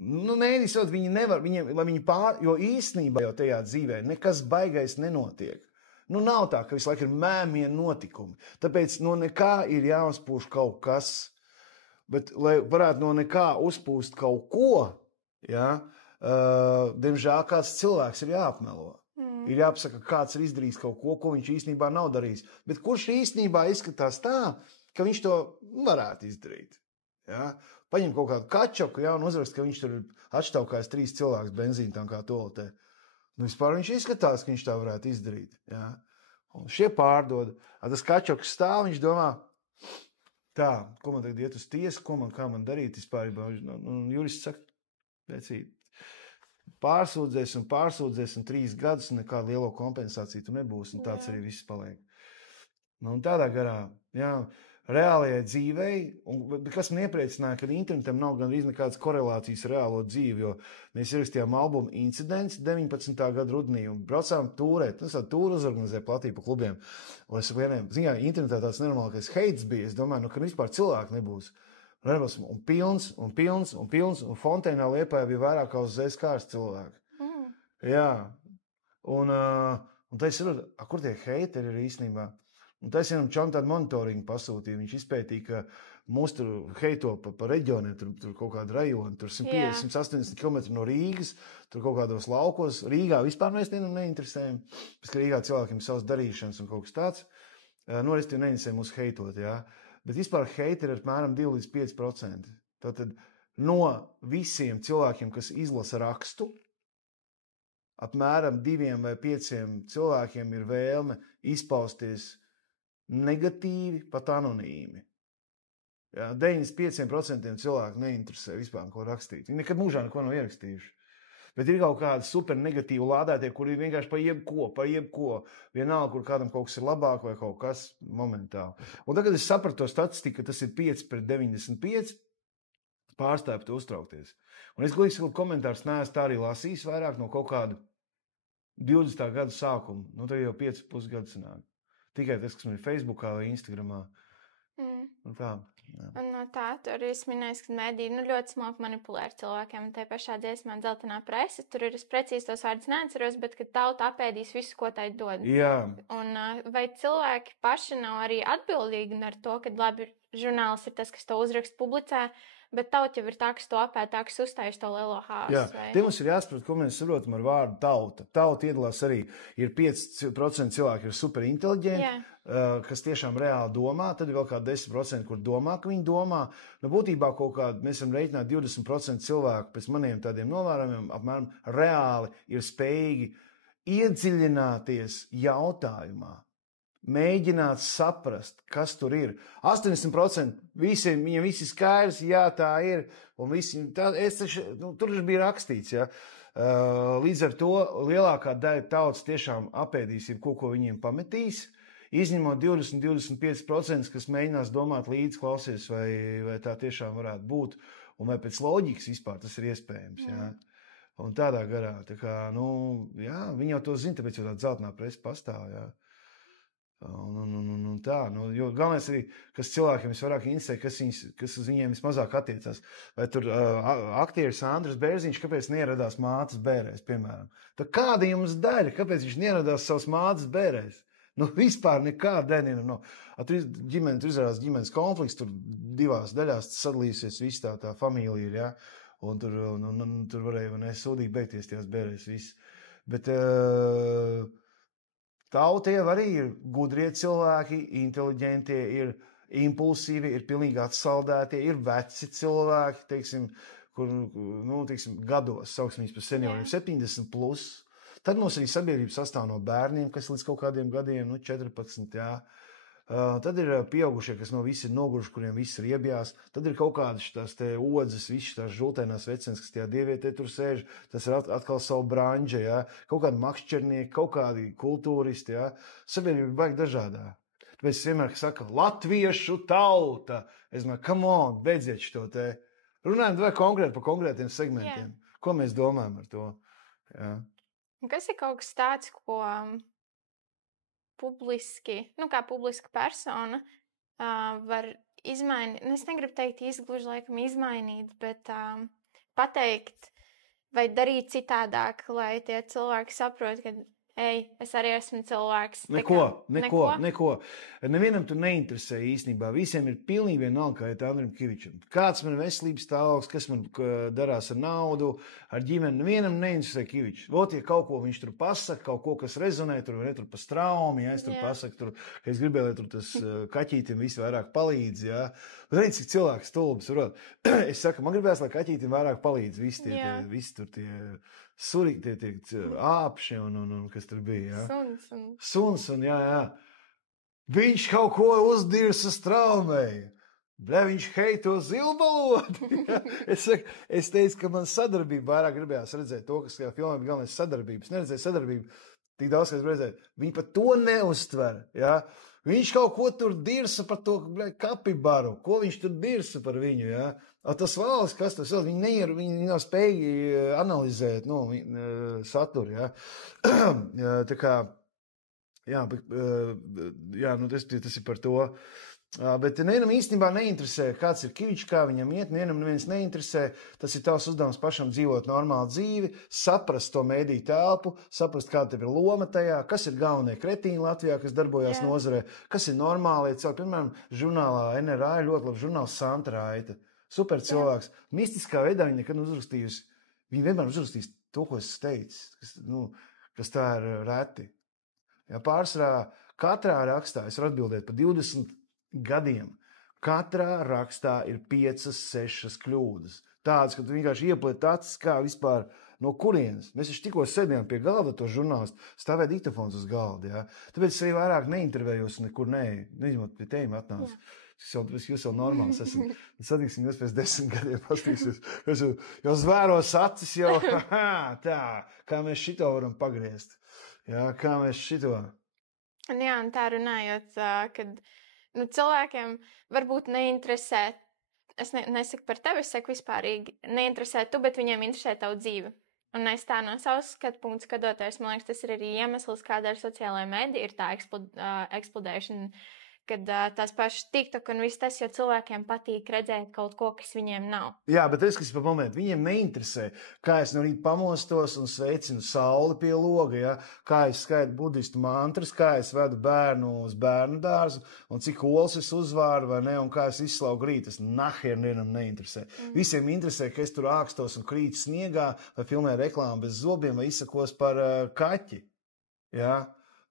mēdīsot, viņi nevar, lai viņi jo īstenībā jau tajā dzīvē nekas baigais nenotiek. Nav tā, ka visu laiku ir mēmie notikumi, tāpēc no nekā ir jāuzpūš kaut kas. Bet, lai varētu no nekā uzpūst kaut ko, diemžēl kāds cilvēks ir jāapmelo. Ir jāpasaka, kāds ir izdarījis kaut ko, ko viņš īstenībā nav darījis. Bet kurš īstenībā izskatās tā, ka viņš to varētu izdarīt? Ja? Paņem kaut kādu kačoku, un uzrakst, ka viņš tur atštaukājis 3 cilvēkus benzīntankā toaletē. Vispār viņš izskatās, ka viņš tā varētu izdarīt. Ja? Un šie pārdod. Tas kačoks stāv, viņš domā, tā, ko man tagad iet uz tiesu, kā man darīt vispār. Jurists saka, pārsūdzēs un 3 gadus un nekādu lielo kompensāciju tu nebūs, un tāds arī viss paliek. Un tādā garā, jā, reālajai dzīvei, bet kas man iepriecināja, ka internetam nav gandrīz nekādas korelācijas ar reālo dzīvi, jo mēs ierakstījām albumu Incidents 19. gada rudenī un braucām tūrēt, tūru uzorganizēja platību pa klubiem. Un es saku, ziņā, internetā tāds nenormālākais heits bija, es domāju, ka vispār cilvēku nebūs. Un pilns, un Fonteinā Liepājā bija vairāk kā uz Zēskārs cilvēku. Jā, un tā es saprotu, kur tie heiteri ir īstenībā? Un tā es vienam čom tādu monitoringu pasūtīju. Viņš izpētīja, ka Mūs tur heito pa reģioniem, tur kaut kādu rajonu, tur 150, 180 km no Rīgas, tur kaut kādos laukos. Rīgā vispār mēs neinteresējam, pēc ka Rīgā cilvēkiem savas darīšanas un kaut kas tāds. Es tev neinteresēju mūs heitot, jā. Bet vispār heiti ir apmēram 2-5%. Tātad no visiem cilvēkiem, kas izlasa rakstu, apmēram 2 vai 5 cilvēkiem ir vēlme izpausties negatīvi, pat anonīmi. Jā, 95% cilvēku neinteresē vispār, ko rakstīt. Viņi nekad mūžā neko nav ierakstījuši. Bet ir kaut kāda super negatīva lādētie, kuri vienkārši pa jebko. Vienalga, kur kādam kaut kas ir labāk vai kaut kas momentāli. Un tagad es sapratu to statistiku, ka tas ir 5/95, pārstāju par to uztraukties. Un es glīgs komentārus neesmu tā arī lasījis vairāk no kaut kāda 20. gada sākuma. Nu, tad jau 5,5 gadu sanāk. Tikai tas, kas man ir Facebookā vai Instagramā. Un tā. Jā. Un no tā, tur es minēju, ka mēdīji ļoti smalki manipulē ar cilvēkiem. Un tajā pašā dziesmā Dzeltenā prese, tur ir, es precīzi tos vārdus neatceros, bet ka tauta apēdīs visu, ko tai dod. Jā. Un vai cilvēki paši nav arī atbildīgi ar to, ka labi, žurnāls ir tas, kas to uzrakst, publicē, bet tauta jau ir tā, kas to apēd, tā, kas uzstājas to lielo hāzu. Jā, te mums ir jāsaprot, ko mēs saprotam ar vārdu tauta. Tauta iedalās arī, ir 5% cilvēki ir superinteliģenti, kas tiešām reāli domā, tad ir vēl kā 10%, kur domā, ka viņi domā. Nu, būtībā kaut kādā, mēs varam reiķināt 20% cilvēku pēc maniem tādiem novērojumiem, apmēram reāli ir spējīgi iedziļināties jautājumā. Mēģināt saprast, kas tur ir. 80% viņiem visi skaidrs, jā, tā ir. Un visi, tur bija rakstīts, ja. Līdz ar to lielākā daļa tautas tiešām apēdīs ko viņiem pametīs, izņemot 20-25%, kas mēģinās domāt līdz klausies, vai tā tiešām varētu būt, un vai pēc loģikas vispār tas ir iespējams. Ja. Un tādā garā, tā kā, jā, viņi jau to zina, tāpēc jau tā Dzeltenā prese pastāv, jā. Un tā, jo galvenais arī, kas cilvēkiem visvairāk interesē, kas uz viņiem vismazāk attiecās. Vai tur aktieris Andris Bērziņš, kāpēc neieradās mātes bērēs, piemēram? Tā kāda jums daļa, kāpēc viņš neieradās savas mātes bērēs? Vispār nekāda daļa nav. Tur izrādās ģimenes konflikts, tur 2 daļās sadalījusies viss tā familija ir, ja? Un tur varēja sūdīgi beigties tajās bērēs viss. Bet tauta jau arī ir gudrie cilvēki, inteliģentie, ir impulsīvi, ir pilnīgi atsaldētie, ir veci cilvēki, teiksim, kur, gados, sauksim viņus par senioriem, 70+. Tad mums arī sabiedrība sastāv no bērniem, kas līdz kaut kādiem gadiem, 14, jā. Tad ir pieaugušie, kas no visi ir noguruši, kuriem viss ir iebjās. Tad ir kaut kādas tās te odzes, visas tās žultainās vecenes, kas tajā dievietē tur sēž. Tas ir atkal savu branža, jā. Kaut kādi makšķernieki, kaut kādi kultūristi, jā. Sabiedrība ir baigi dažādā. Tāpēc es vienmēr saku, latviešu tauta. Es domāju, come on, beidziet šo te. Runājam vai konkrēti par konkrētiem segmentiem. Jā. Ko mēs domājam ar to? Jā. Kas ir kaut kas tāds, ko publiski, kā publiska persona var izmainīt, es negribu teikt izgluži laikam izmainīt, bet pateikt vai darīt citādāk, lai tie cilvēki saprot, ka es arī esmu cilvēks. Neko. Nevienam tu neinteresē īstenībā. Visiem ir pilnīgi vienalga, kā ir Andrim Kivičam. Kāds man veselības stāvoklis, kas man darās ar naudu, ar ģimeni. Nevienam neinteresē Kivičs. Vot, ja kaut ko viņš tur pasaka, kaut ko, kas rezonē, tur tur pa straumi, ja es tur pasaku, ka es gribēju, lai tur tas kaķītim visi vairāk palīdz, jā. Redz, cik cilvēks stulbs, es saku, man gribēs, lai kaķītim vairāk palīdz, visi tur tie surīgi, tie āpši un kas tur bija, jā. Suns, jā. Viņš kaut ko uzdirsa straumēja. Viņš heito zilbalodu. Es teicu, ka man sadarbība vairāk gribējās redzēt to, kas tajā filmā bija galvenais sadarbības. Neredzēju sadarbību tik daudz, ka es redzēju. Viņi pat to neuztver, jā. Viņš kaut ko tur dirsa par to kapibaru. Ko viņš tur dirsa par viņu, jā. Tas valsts, kas tas ir, viņi nav spējīgi analizēt, saturu, jā. Tā kā, jā, tas ir par to. Bet nevienam īstenībā neinteresē, kāds ir Kivičs, kā viņam iet, neviens neinteresē. Tas ir tavs uzdevums pašam dzīvot normālu dzīvi, saprast to mēdīju telpu, saprast, kāda tev ir loma tajā, kas ir galvenie kretīni Latvijā, kas darbojās nozarē, kas ir normālie cilvēki. Piemēram, žurnālā NRA ir ļoti labs žurnāls Santa Raita. Super cilvēks. Mistiskā veidā viņa nekad uzrakstījusi. Viņa vienmēr uzrakstīs to, ko es teicu, kas tā ir reti. Ja, pārsvarā katrā rakstā es varu atbildēt pa 20 gadiem. Katrā rakstā ir 5-6 kļūdas. Tādas, ka tu vienkārši iepliet acis, kā vispār no kurienes. Mēs tikko sēdējām pie galda to žurnālistu, stāvēja diktafons uz galda. Ja? Tāpēc es arī vairāk neintervējos nekur, neizņemot pie tēm atnācu. Jūs jau normāls esat. Satiksim jūs pēc 10 gadiem pastīsies. Jūs jau zvēros acis jau, tā, kā mēs šito varam pagriezt. Ja? Kā mēs šito. Jā, un tā runājot, kad cilvēkiem varbūt neinteresē, es nesaku par tevi, es saku vispārīgi, neinteresē tu, bet viņiem interesē tavu dzīvi. Un es tā no savas skatu punktu skatoties, man liekas, tas ir arī iemesls, kādēļ sociālajā mēdī ir tā eksplodēšana, kad tās pašas TikTok un viss tas, jo cilvēkiem patīk redzēt kaut ko, kas viņiem nav. Jā, bet es, kas pa momentu, viņiem neinteresē, kā es no rīta pamostos un sveicinu sauli pie loga, ja? Kā es skaitu budistu mantras, kā es vedu bērnu uz bērnu dārzu, un cik olas es uzvāru, vai ne, un kā es izslaugu rīt, tas naher nevienam neinteresē. Visiem interesē, ka es tur ākstos un krītu sniegā, vai filmē reklāmu bez zobiem, vai izsakos par kaķi, ja?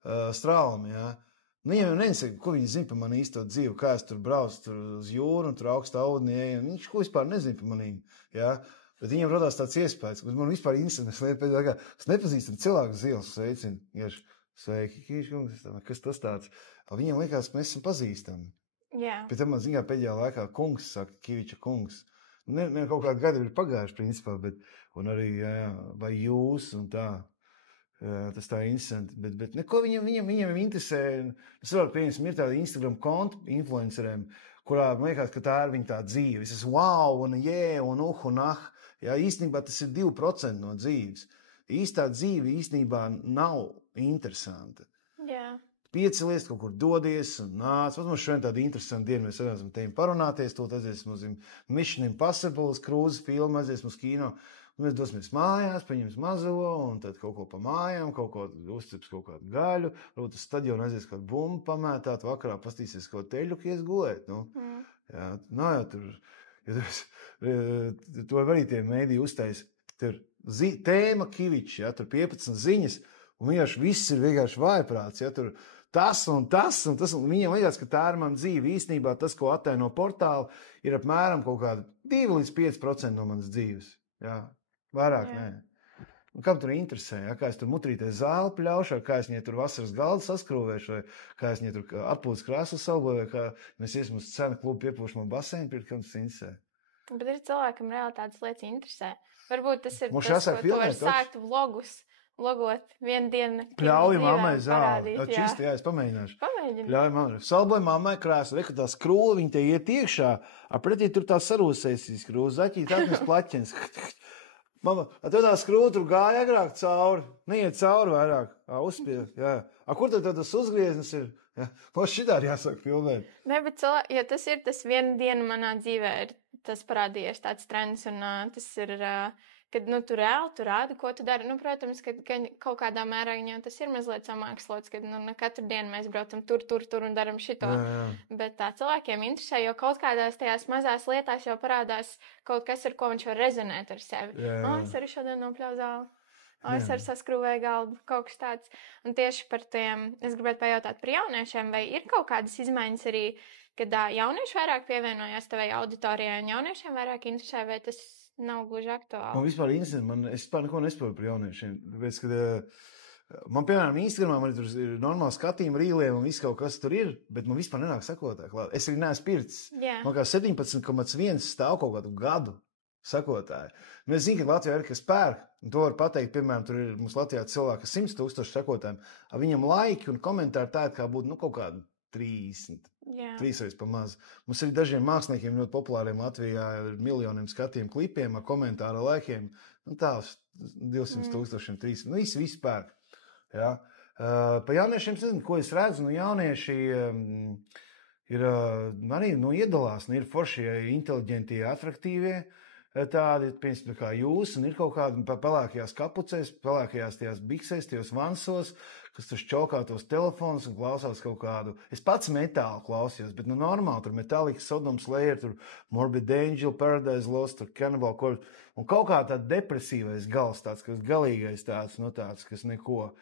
Strālami, ja? Viņam jau nesaka, ko viņi zina par mani īsto dzīvi, kā es tur braucu tur uz jūru un tur augstā ūdenī eju. Viņš ko vispār nezina par manīm. Ja? Bet viņam radās tāds iespējas, ka man vispār interesē, es nepazīstam cilvēku uz ielas sveicinu. Sveiki, Kīškungs, kas tas tāds? Viņam liekas, ka mēs esam pazīstami. Yeah. Pēc tam man ziņā pēdējā laikā kungs saka, Kiviča kungs. Kaut kādi gadi ir pagājuši, principā, bet, un arī, vai jūs un tā. Tas tā ir interesanti, bet neko viņam interesē. Es varu pieņemt, ir tādi Instagram konti influenceriem, kurā man liekas, ka tā ir viņa tā dzīve. Es esmu wow, un un ah. Jā, īstenībā tas ir 2% no dzīves. Īstā dzīve īstenībā nav interesanta. Jā. Piecelies, kaut kur dodies un nāc. Mums šodien tāda interesanta diena, mēs varam tiem parunāties, to aiziesim uz Mission Impossible, krūzes filmu, aiziesim uz kino. Mēs dosimies mājās, paņemsim mazo, un tad kaut ko pa mājām, kaut ko uzceps kaut kādu gaļu, varbūt uz stadionu aizies kādu bumbu pamētāt, vakarā pastīsies kaut teļu, kies gulēt. Jā, jau tur, to arī tie mēdī uztais. Tur tēma Kivičs, tur 15 ziņas, un vienkārši viss ir vienkārši vājprāts, tur tas un tas, un viņiem liekas, ka tā ir man dzīve. Īstenībā tas, ko attēno portāli, ir apmēram kaut kāda 2-5% no manas dzīves. Jā. Vairāk, nē. Un kam tur interesē, ja? Kā es tur mutrītē zāli pļaušu, kā es viņai tur vasaras galdu saskrūvēšu, vai kā es viņai tur atpūtas krēslu salgoju, vai kā mēs iesim uz cenu klubu piepūšamo baseinu, pirkt, kam tas interesē. Bet ir cilvēkam reāli tādas lietas interesē. Varbūt tas ir tas, ko tu vari sākt vlogot vienu dienu. Pļauju mammai zāli. Čisti, jā, es pamēģināšu. Pļauju mammai. Salboju mammai krēslu, reku tā skrūva, viņa te iet iekšā, apretī tur tā sarūsēsīs skrūva, zaķīt atnes plaķens. Mama, tev tā skrūva tur gāja agrāk cauri, neiet cauri vairāk, uzspied, jā. Kur tad tas uzgrieznis ir? Jā. Man šitā ir jāsaka filmēt. Ne, bet jo tas ir tas viena diena manā dzīvē, ir tas parādījies tāds trends, un tas ir, kad, tu reāli tu rādi, ko tu dari. Protams, ka kaut kādā mērā viņam tas ir mazliet samākslots, kad, katru dienu mēs braucam tur un daram šito. Jā. Bet tā cilvēkiem interesē, jo kaut kādās tajās mazās lietās jau parādās kaut kas, ar ko viņš var rezonēt ar sevi. Es arī šodien nopļauju zāli. Es arī saskrūvēju galdu, kaut kas tāds. Un tieši par tiem, es gribētu pajautāt par jauniešiem, vai ir kaut kādas izmaiņas arī, kad jaunieši vairāk pievienojās tavai auditorijai un jauniešiem vairāk interesē, vai tas nav gluži aktuāli? Man vispār interesē, es vispār neko nesaprotu par jauniešiem. Tāpēc, kad man, piemēram, Instagramā man tur ir normāli skatījumi, rīliem un viss kaut kas tur ir, bet man vispār nenāk sekotāji klāt. Es arī neesmu pircis. Yeah. Man kā 17,1 stāv kaut kādu gadu sekotāji. Mēs zinām, ka Latvijā ir kas pērk, un to var pateikt, piemēram, tur ir mums Latvijā cilvēki 100,000 sekotājiem, viņam laiki un komentāri tādi, kā būtu, kaut kādi 30. Jā. 3 reizes pa maz. Mums arī dažiem māksliniekiem ļoti populāriem Latvijā ir miljoniem skatījumu klipiem ar komentāru laikiem. Tā 200,000, 300. Visi pērk. Ja? Pa jauniešiem, ko es redzu, jaunieši ir arī iedalās, ir foršie, inteliģentie, atraktīvie, tādi, piemēram, kā jūs, un ir kaut kādi pelēkajās kapucēs, pelēkajās tajās biksēs, tajos vansos, kas tur šķaukā tos telefonus un klausās kaut kādu. Es pats metālu klausījos, bet normāli tur Metallica, Sodom Slayer, tur Morbid Angel, Paradise Lost, tur Cannibal Corpse, un kaut kā tāds depresīvais gals, tāds, kas galīgais tāds, tāds, kas neko.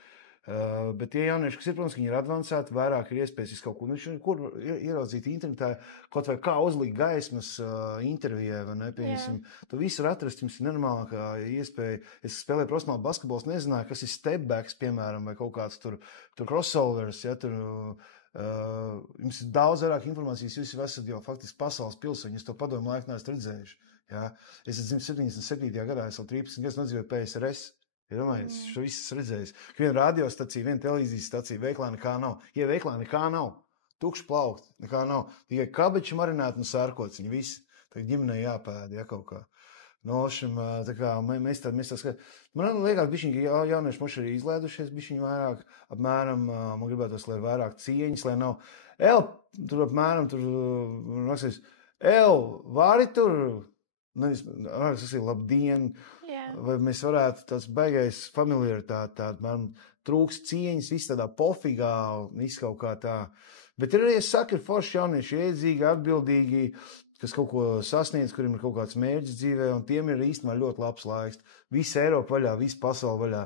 Bet tie jaunieši, kas ir, protams, viņi ir advancēti, vairāk ir iespējas kaut kur ieraudzīt internetā, kaut vai kā uzlikt gaismas intervijai, vai ne, piemēram, tu visu var atrast, jums ir nenormālākā iespēja. Es spēlēju profesionāli basketbols, nezināju, kas ir stepbacks, piemēram, vai kaut kāds tur crossovers, ja, tur jums ir daudz vairāk informācijas, jūs esat jau faktiski pasaules pilsoņi, jūs to padomu laiku neesat redzējuši, ja. Es esmu 77. gadā, es vēl 13 gadus nodzīvoju PSRS. Ja domāju, šo visu esmu redzējis. Viena radiostacija, viena televīzijas stacija, veiklā nekā nav. Ja veiklā nekā nav, tukšs plaukt, nekā nav. Tikai kabeči marinēti un sārkots, viņi visi. Tagad ģimenei jāpēd, ja kaut kā. No šim, tā kā, mēs tā skatām. Man liekas, bišķiņi, ka jaunieši moši arī izlēdušies, bišķiņi vairāk, apmēram, man gribētos, lai ir vairāk cieņas, lai nav. Tur apmēram, tur, raksīs, vari tur, tas ir labdien, vai mēs varētu tāds baigais familiaritāte, man trūks cieņas, viss tādā pofigā, viss kaut kā tā. Bet ir arī, es saku, ir forši jaunieši iedzīgi, atbildīgi, kas kaut ko sasniedz, kuriem ir kaut kāds mērķis dzīvē, un tiem ir īstenībā ļoti labs laiks. Visa Eiropa vaļā, visa pasaule vaļā,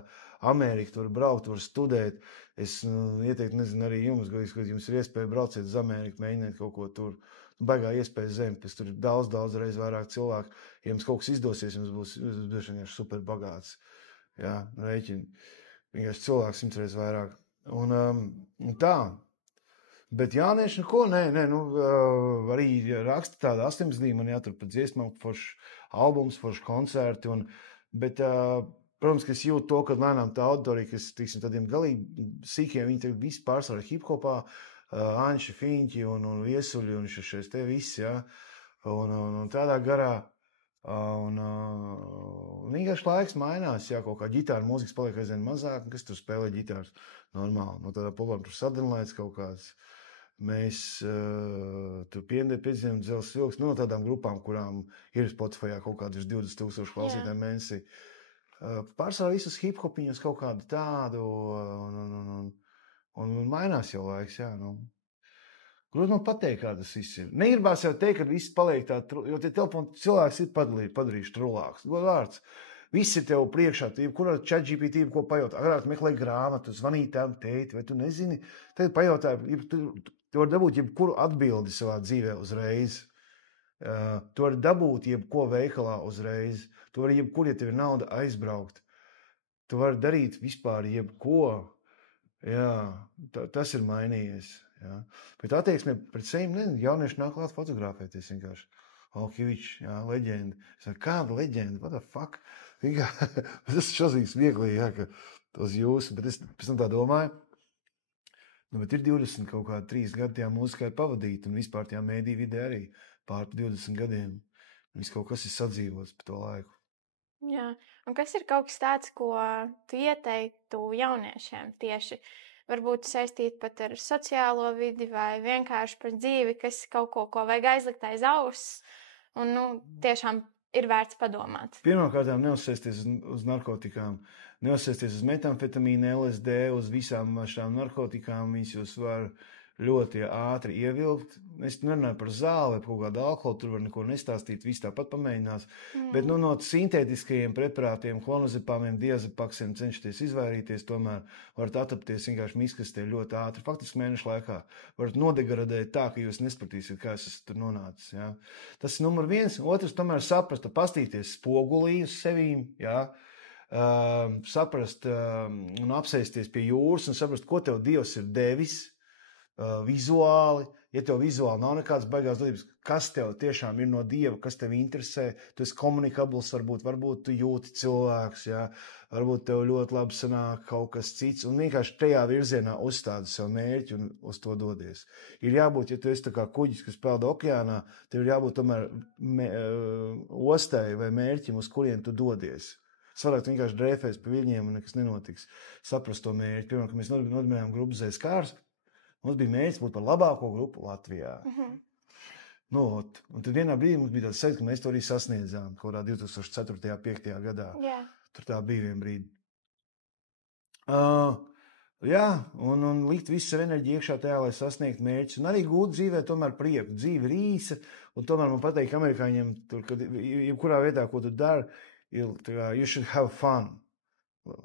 Amerika tur braukt, tur studēt. Es ieteiktu, nezinu, arī jums, kad jums ir iespēja brauciet uz Ameriku, mēģiniet kaut ko tur. Baigā iespēja zem, pēc tur ir daudz reiz vairāk cilvēku. Ja jums kaut kas izdosies, jums būs vienkārši super bagāts. Jā, rēķini. Vienkārši cilvēks 100 reizes vairāk. Un tā. Bet jaunieši neko, arī raksta tāda 18. Man jātur pa dziesmām, forši albums, forši koncerti. Bet, protams, ka es jūtu to, ka lēnām tā auditorija, kas, tiksim, tādiem galīgi sīkiem, viņi tagad visi pārsvarā hip-hopā, Anši, Fiņķi un Viesuļi un šies te visi, ja, un tādā garā, un vienkārši laiks mainās, ja, kaut kā ģitāra mūzikas paliek aizvien mazāk, kas tur spēlē ģitāras normāli, no tādā populāra tur Saddenlights kaut kāds, mēs tur piedzīvojam Dzels Vilks, no tādām grupām, kurām ir Spotifyā kaut kādi 20,000 klausītāji mēnesī, pārsvarā visus hip-hopiņus kaut kādu tādu, un mainās jau laiks, jā, Grūti man pateikt, kā tas viss ir. Negribās jau teikt, ka viss paliek tā, jo tie telefoni cilvēks ir padarījuši trulāks. Godvārds. Viss ir tev priekšā, kurā ChatGPT ko pajautā. Agrāk meklēja grāmatu, zvanīja tām tēti, vai tu nezini? Tagad pajautā, tu vari dabūt jebkuru atbildi savā dzīvē uzreiz. Tu vari dabūt jebko veikalā uzreiz. Tu vari jebkur, ja tev ir nauda, aizbraukt. Tu vari darīt vispār jebko. Jā, tas ir mainījies. Jā. Bet attieksmē pret sevi, jaunieši nāk klāt fotografēties vienkārši. Kivičs, jā, leģenda. Es saku, kāda leģenda? What the fuck? Tas ir šausmīgs viegli, jā, ka tos jūsu, bet es pēc tam tā domāju, bet ir 20 kaut kā 3 gadi tajā mūzikai pavadīt, un vispār tajā mēdī vidē arī pār 20 gadiem. Viss kaut kas ir sadzīvots pa to laiku. Jā, un kas ir kaut kas tāds, ko tu ieteiktu jauniešiem tieši? Varbūt saistīt pat ar sociālo vidi vai vienkārši par dzīvi, kas kaut ko vajag aizlikt aiz auss, un, tiešām ir vērts padomāt. Pirmkārt, neuzsēsties uz narkotikām, neuzsēsties uz metamfetamīnu, LSD, uz visām šām narkotikām, viņas jūs var ļoti ātri ievilkt. Es nerunāju par zāli vai kaut kādu alkoholu, tur var neko nestāstīt, viss tāpat pamēģinās. Bet no sintētiskajiem preparātiem, klonazepāmiem, diazepaksiem cenšaties izvairīties, tomēr varat atapties vienkārši miskastē ļoti ātri. Faktiski mēnešu laikā varat nodegradēt tā, ka jūs nespratīsiet, kā es esmu tur nonācis. Ja? Tas ir numur 1. Otrs, tomēr saprast, pastīties spogulī uz sevīm, ja? Saprast un apsēsties pie jūras un saprast, ko tev Dievs ir devis. Vizuāli, ja tev vizuāli nav nekādas baigās darbības, kas tev tiešām ir no Dieva, kas tev interesē, tu esi komunikabls, varbūt tu jūti cilvēks, jā, varbūt tev ļoti labi sanāk kaut kas cits, un vienkārši tajā virzienā uzstādi sev mērķi un uz to dodies. Ir jābūt, ja tu esi tā kā kuģis, kas peld okeānā, tev ir jābūt tomēr ostai vai mērķim, uz kurien tu dodies. Svarāk tu vienkārši drēfēs pa viļņiem un nekas nenotiks. Saprast to mērķi. Piemēram, ka mēs nodibinājām grupu Zēskārs, Mums bija mērķis būt par labāko grupu Latvijā. Nu, un tad vienā brīdī mums bija tāds sajūta, ka mēs to arī sasniedzām, kaut kādā 2004. 2005. gadā. Tur tā bija vien brīdi. Jā, un likt visu savu enerģiju iekšā tajā, lai sasniegtu mērķus. Un arī gūt dzīvē tomēr prieku. Dzīve ir īsa, un tomēr man patīk amerikāņiem, kad jebkurā vietā, ko tu dari, you should have fun.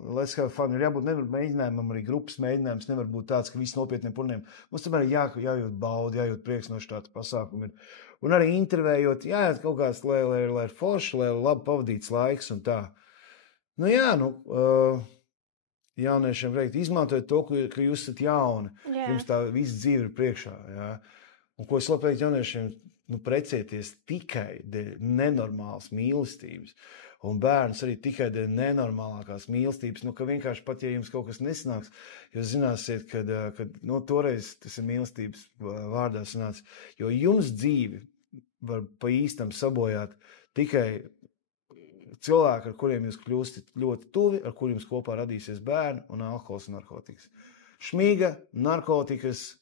Let's have fun. Ir jābūt mēģinājumam, arī grupas mēģinājums nevar būt tāds, ka viss nopietniem purniem. Mums tomēr ir jājūt baudi, jājūt prieks no šāda pasākuma. Un arī intervējot, jāiet kaut kāds, lai ir forši, lai ir labi pavadīts laiks un tā. Nu jā, jauniešiem vajag izmantot to, ka jūs esat jauni. Jums tā visa dzīve ir priekšā. Jā. Un ko es labprāt jauniešiem, precēties tikai dēļ nenormālas mīlestības. Un bērns arī tikai dēļ nenormālākās mīlestības, ka vienkārši pat, ja jums kaut kas nesanāks, jūs zināsiet, ka toreiz tas ir mīlestības vārdā sanāca, jo jums dzīvi var pa īstam sabojāt tikai cilvēki, ar kuriem jūs kļūstat ļoti tuvi, ar kuriem jums kopā radīsies bērni un alkohols un narkotikas. Šmīga, narkotikas,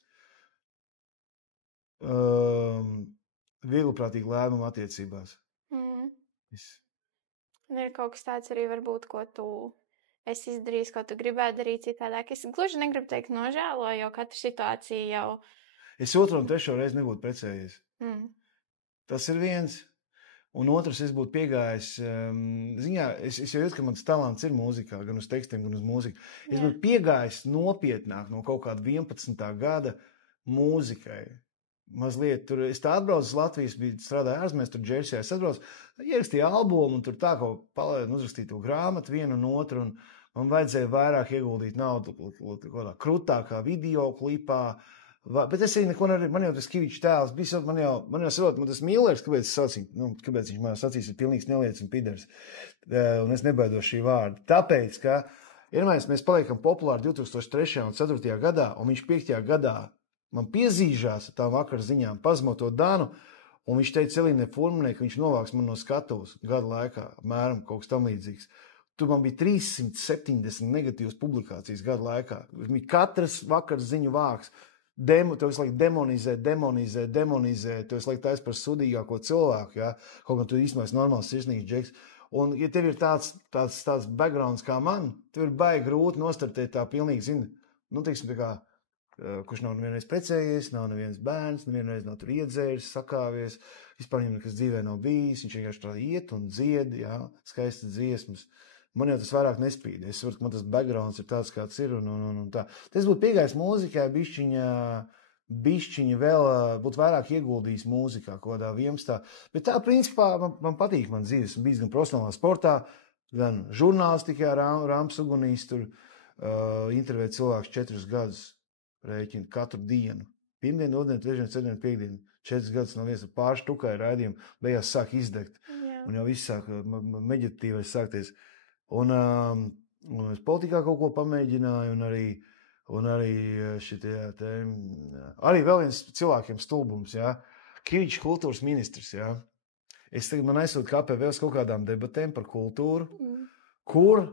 viegliprātīgi lēmumu attiecībās. Viss. Un ir kaut kas tāds arī varbūt, ko tu esi izdarījis, ko tu gribētu darīt citādāk. Es gluži negribu teikt nožēloju, jo katra situācija jau... Es 2. un 3. reizi nebūtu precējies. Tas ir viens. Un otrs, es būtu piegājis, es jau jūtu, ka mans talants ir mūzikā, gan uz tekstiem, gan uz mūziku. Es būtu piegājis nopietnāk no kaut kāda 11. gada mūzikai. Mazliet tur, es tā atbraucu uz Latvijas, strādāju ārzemēs, tur Džersijā, es atbraucu, ierakstīju albumu un tur tā kaut palēdu un uzrakstīju to grāmatu vienu un otru un man vajadzēja vairāk ieguldīt naudu kādā krutākā videoklipā, bet es arī neko nedarīju, man jau tas Kivičs tēls bija, man jau saprot, man tas Millers, kāpēc es sacīju, kāpēc viņš man sacīs ir pilnīgs nelietis un piders, un es nebaidos šī vārda, tāpēc, ka iedomājies, mēs paliekam populāri 2003. un 2004. gadā, un viņš 5. gadā man piezīžās ar tām vakar ziņām, pazmo to Danu, un viņš teica Elīnai Furmanai, ka viņš novāks man no skatuves gadu laikā, apmēram kaut kas tam līdzīgs. Tur man bija 370 negatīvas publikācijas gadu laikā. Bija katras vakar ziņu vāks. Tev visu laiku demonizē, tev visu laiku taisa par sudīgāko cilvēku, ja? Kaut gan tu īstenībā esi normāls, sirsnīgs džeks. Un, ja tev ir tāds backgrounds kā man, tev ir baigi grūti nostartēt tā pilnīgi, teiksim, tā kā, kurš nav nevienreiz precējies, nav neviens bērns, nevienreiz nav tur iedzēris, sakāvies, vispār viņam nekas dzīvē nav bijis, viņš vienkārši tā iet un dzied, jā, skaistas dziesmas. Man jau tas vairāk nespīd, es saprotu, ka man tas backgrounds ir tāds, kāds ir, un tā. Tas būtu piegājis mūzikai, bišķiņa vēl, būtu vairāk ieguldījis mūzikā, kaut kādā 11. Bet tā, principā, man patīk man dzīves, bijis gan profesionālā sportā, gan žurnālistikā, Rāms Ugunīs, tur intervēt cilvēks 4 gadus. Rēķinu katru dienu. Pirmdienu, otrdien, trešdien, ceturtdien, piekdienu. 4 gadus no viens pārštukai raidījumu, beigās sāk izdegt. Un jau viss sāk meditatīvais sākties. Un es politikā kaut ko pamēģināju, un arī arī vēl viens cilvēkiem stulbums, jā. Kivičs kultūras ministrs, jā. Es tagad man aizsūt KPV uz kaut kādām debatēm par kultūru, kur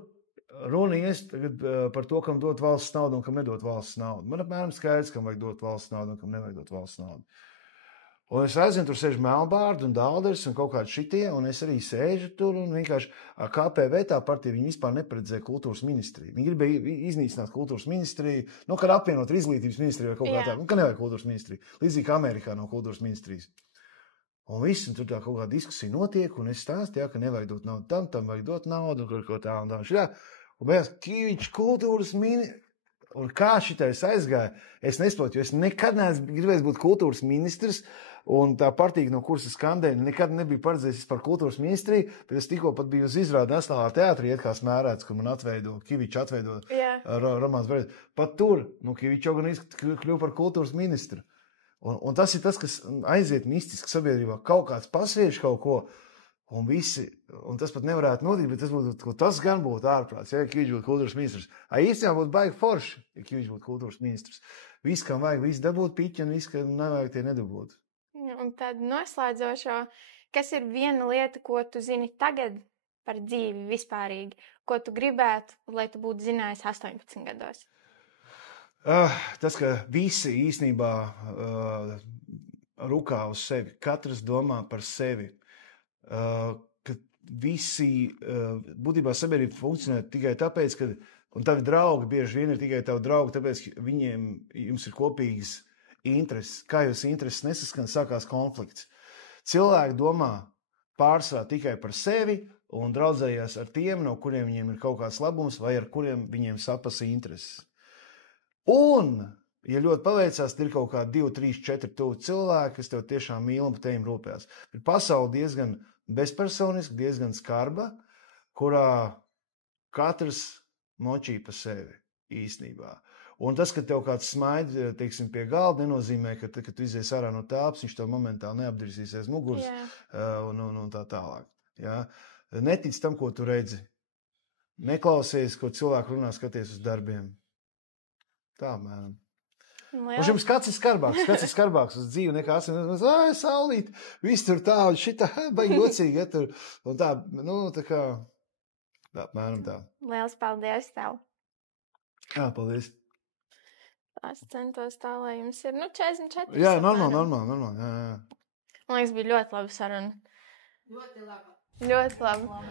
runa ies tagad par to, kam dot valsts naudu un kam nedot valsts naudu. Man apmēram skaidrs, kam vajag dot valsts naudu un kam nevajag dot valsts naudu. Un es aizinu, tur sēž Melbārdi un Dalders un kaut kādi šitie, un es arī sēžu tur un vienkārši ar KPV tā partija, viņi vispār neparedzēja kultūras ministriju. Viņi gribēja iznīcināt kultūras ministriju, kad apvienot izglītības ministriju vai kaut kā tā, ka nevajag kultūras ministriju. Līdzīgi kā Amerikā nav kultūras ministrijas. Un viss, un tur tā kaut kā diskusija notiek, un es stāstu, ka nevajag dot naudu tam vajag dot naudu, un kaut tā un tā. Un beigās Kivičs kultūras ministrs. Un kā šitais aizgāja, es nesaprotu, jo es nekad neesmu gribējis būt kultūras ministrs, un tā partija, no kuras es kandēju, nekad nebija paredzējis par kultūras ministriju, bet es tikko pat biju uz izrādi Nacionālā teātrī, iet kā smērēts, kur man Kivičs atveido Romāns Brēdis. Pat tur, Kivičs jau gan kļuva par kultūras ministru. Un tas ir tas, kas aiziet mistiski sabiedrībā. Kaut kāds pasviež kaut ko, un tas pat nevarētu notikt, bet tas gan būtu ārprāts, ja Kivičs būtu kultūras ministrs. Īstenībā būtu baigi forši, ja Kivičs būtu kultūras ministrs. Viss, kam vajag, viss dabūt piķi, un viss, kam nevajag, tie nedabūt. Un tad noslēdzošo, kas ir viena lieta, ko tu zini tagad par dzīvi vispārīgi, ko tu gribētu, lai tu būtu zinājis 18 gados? Tas, ka visi īstenībā rukā uz sevi, katrs domā par sevi, ka visi, būtībā sabiedrība funkcionē tikai tāpēc, ka, un tavi draugi bieži vien ir tikai tavi draugi, tāpēc, ka jums ir kopīgas intereses. Kā jūs intereses nesaskan, sākās konflikts. Cilvēki domā pārsvarā tikai par sevi un draudzējās ar tiem, no kuriem viņiem ir kaut kāds labums vai ar kuriem viņiem sapas intereses. Un, ja ļoti paveicās, ir kaut kādi 2, 3, 4 tuvi cilvēki, kas tev tiešām mīl un par tevim rūpējās. Ir pasaule diezgan bezpersoniska, diezgan skarba, kurā katrs močī pa sevi īstenībā. Un tas, ka tev kāds smaid, teiksim, pie galda, nenozīmē, ka tu izies ārā no tāps, viņš tev momentāli neapdirsīsies muguras un tā tālāk. Ja? Netic tam, ko tu redzi. Neklausies, ko cilvēki runā, skaties uz darbiem. Tā, mēram. Un jums kāds ir skarbāks uz dzīvi nekā saulīt, viss tur tā, un šitā, baigi jocīgi, ja tur, un tā, tā kā, tā, mēram tā. Liels paldies tev. Jā, paldies. Es centos tā, lai jums ir, 44. Jā, normāli, jā. Man liekas, bija ļoti laba saruna. Ļoti laba. Ļoti laba.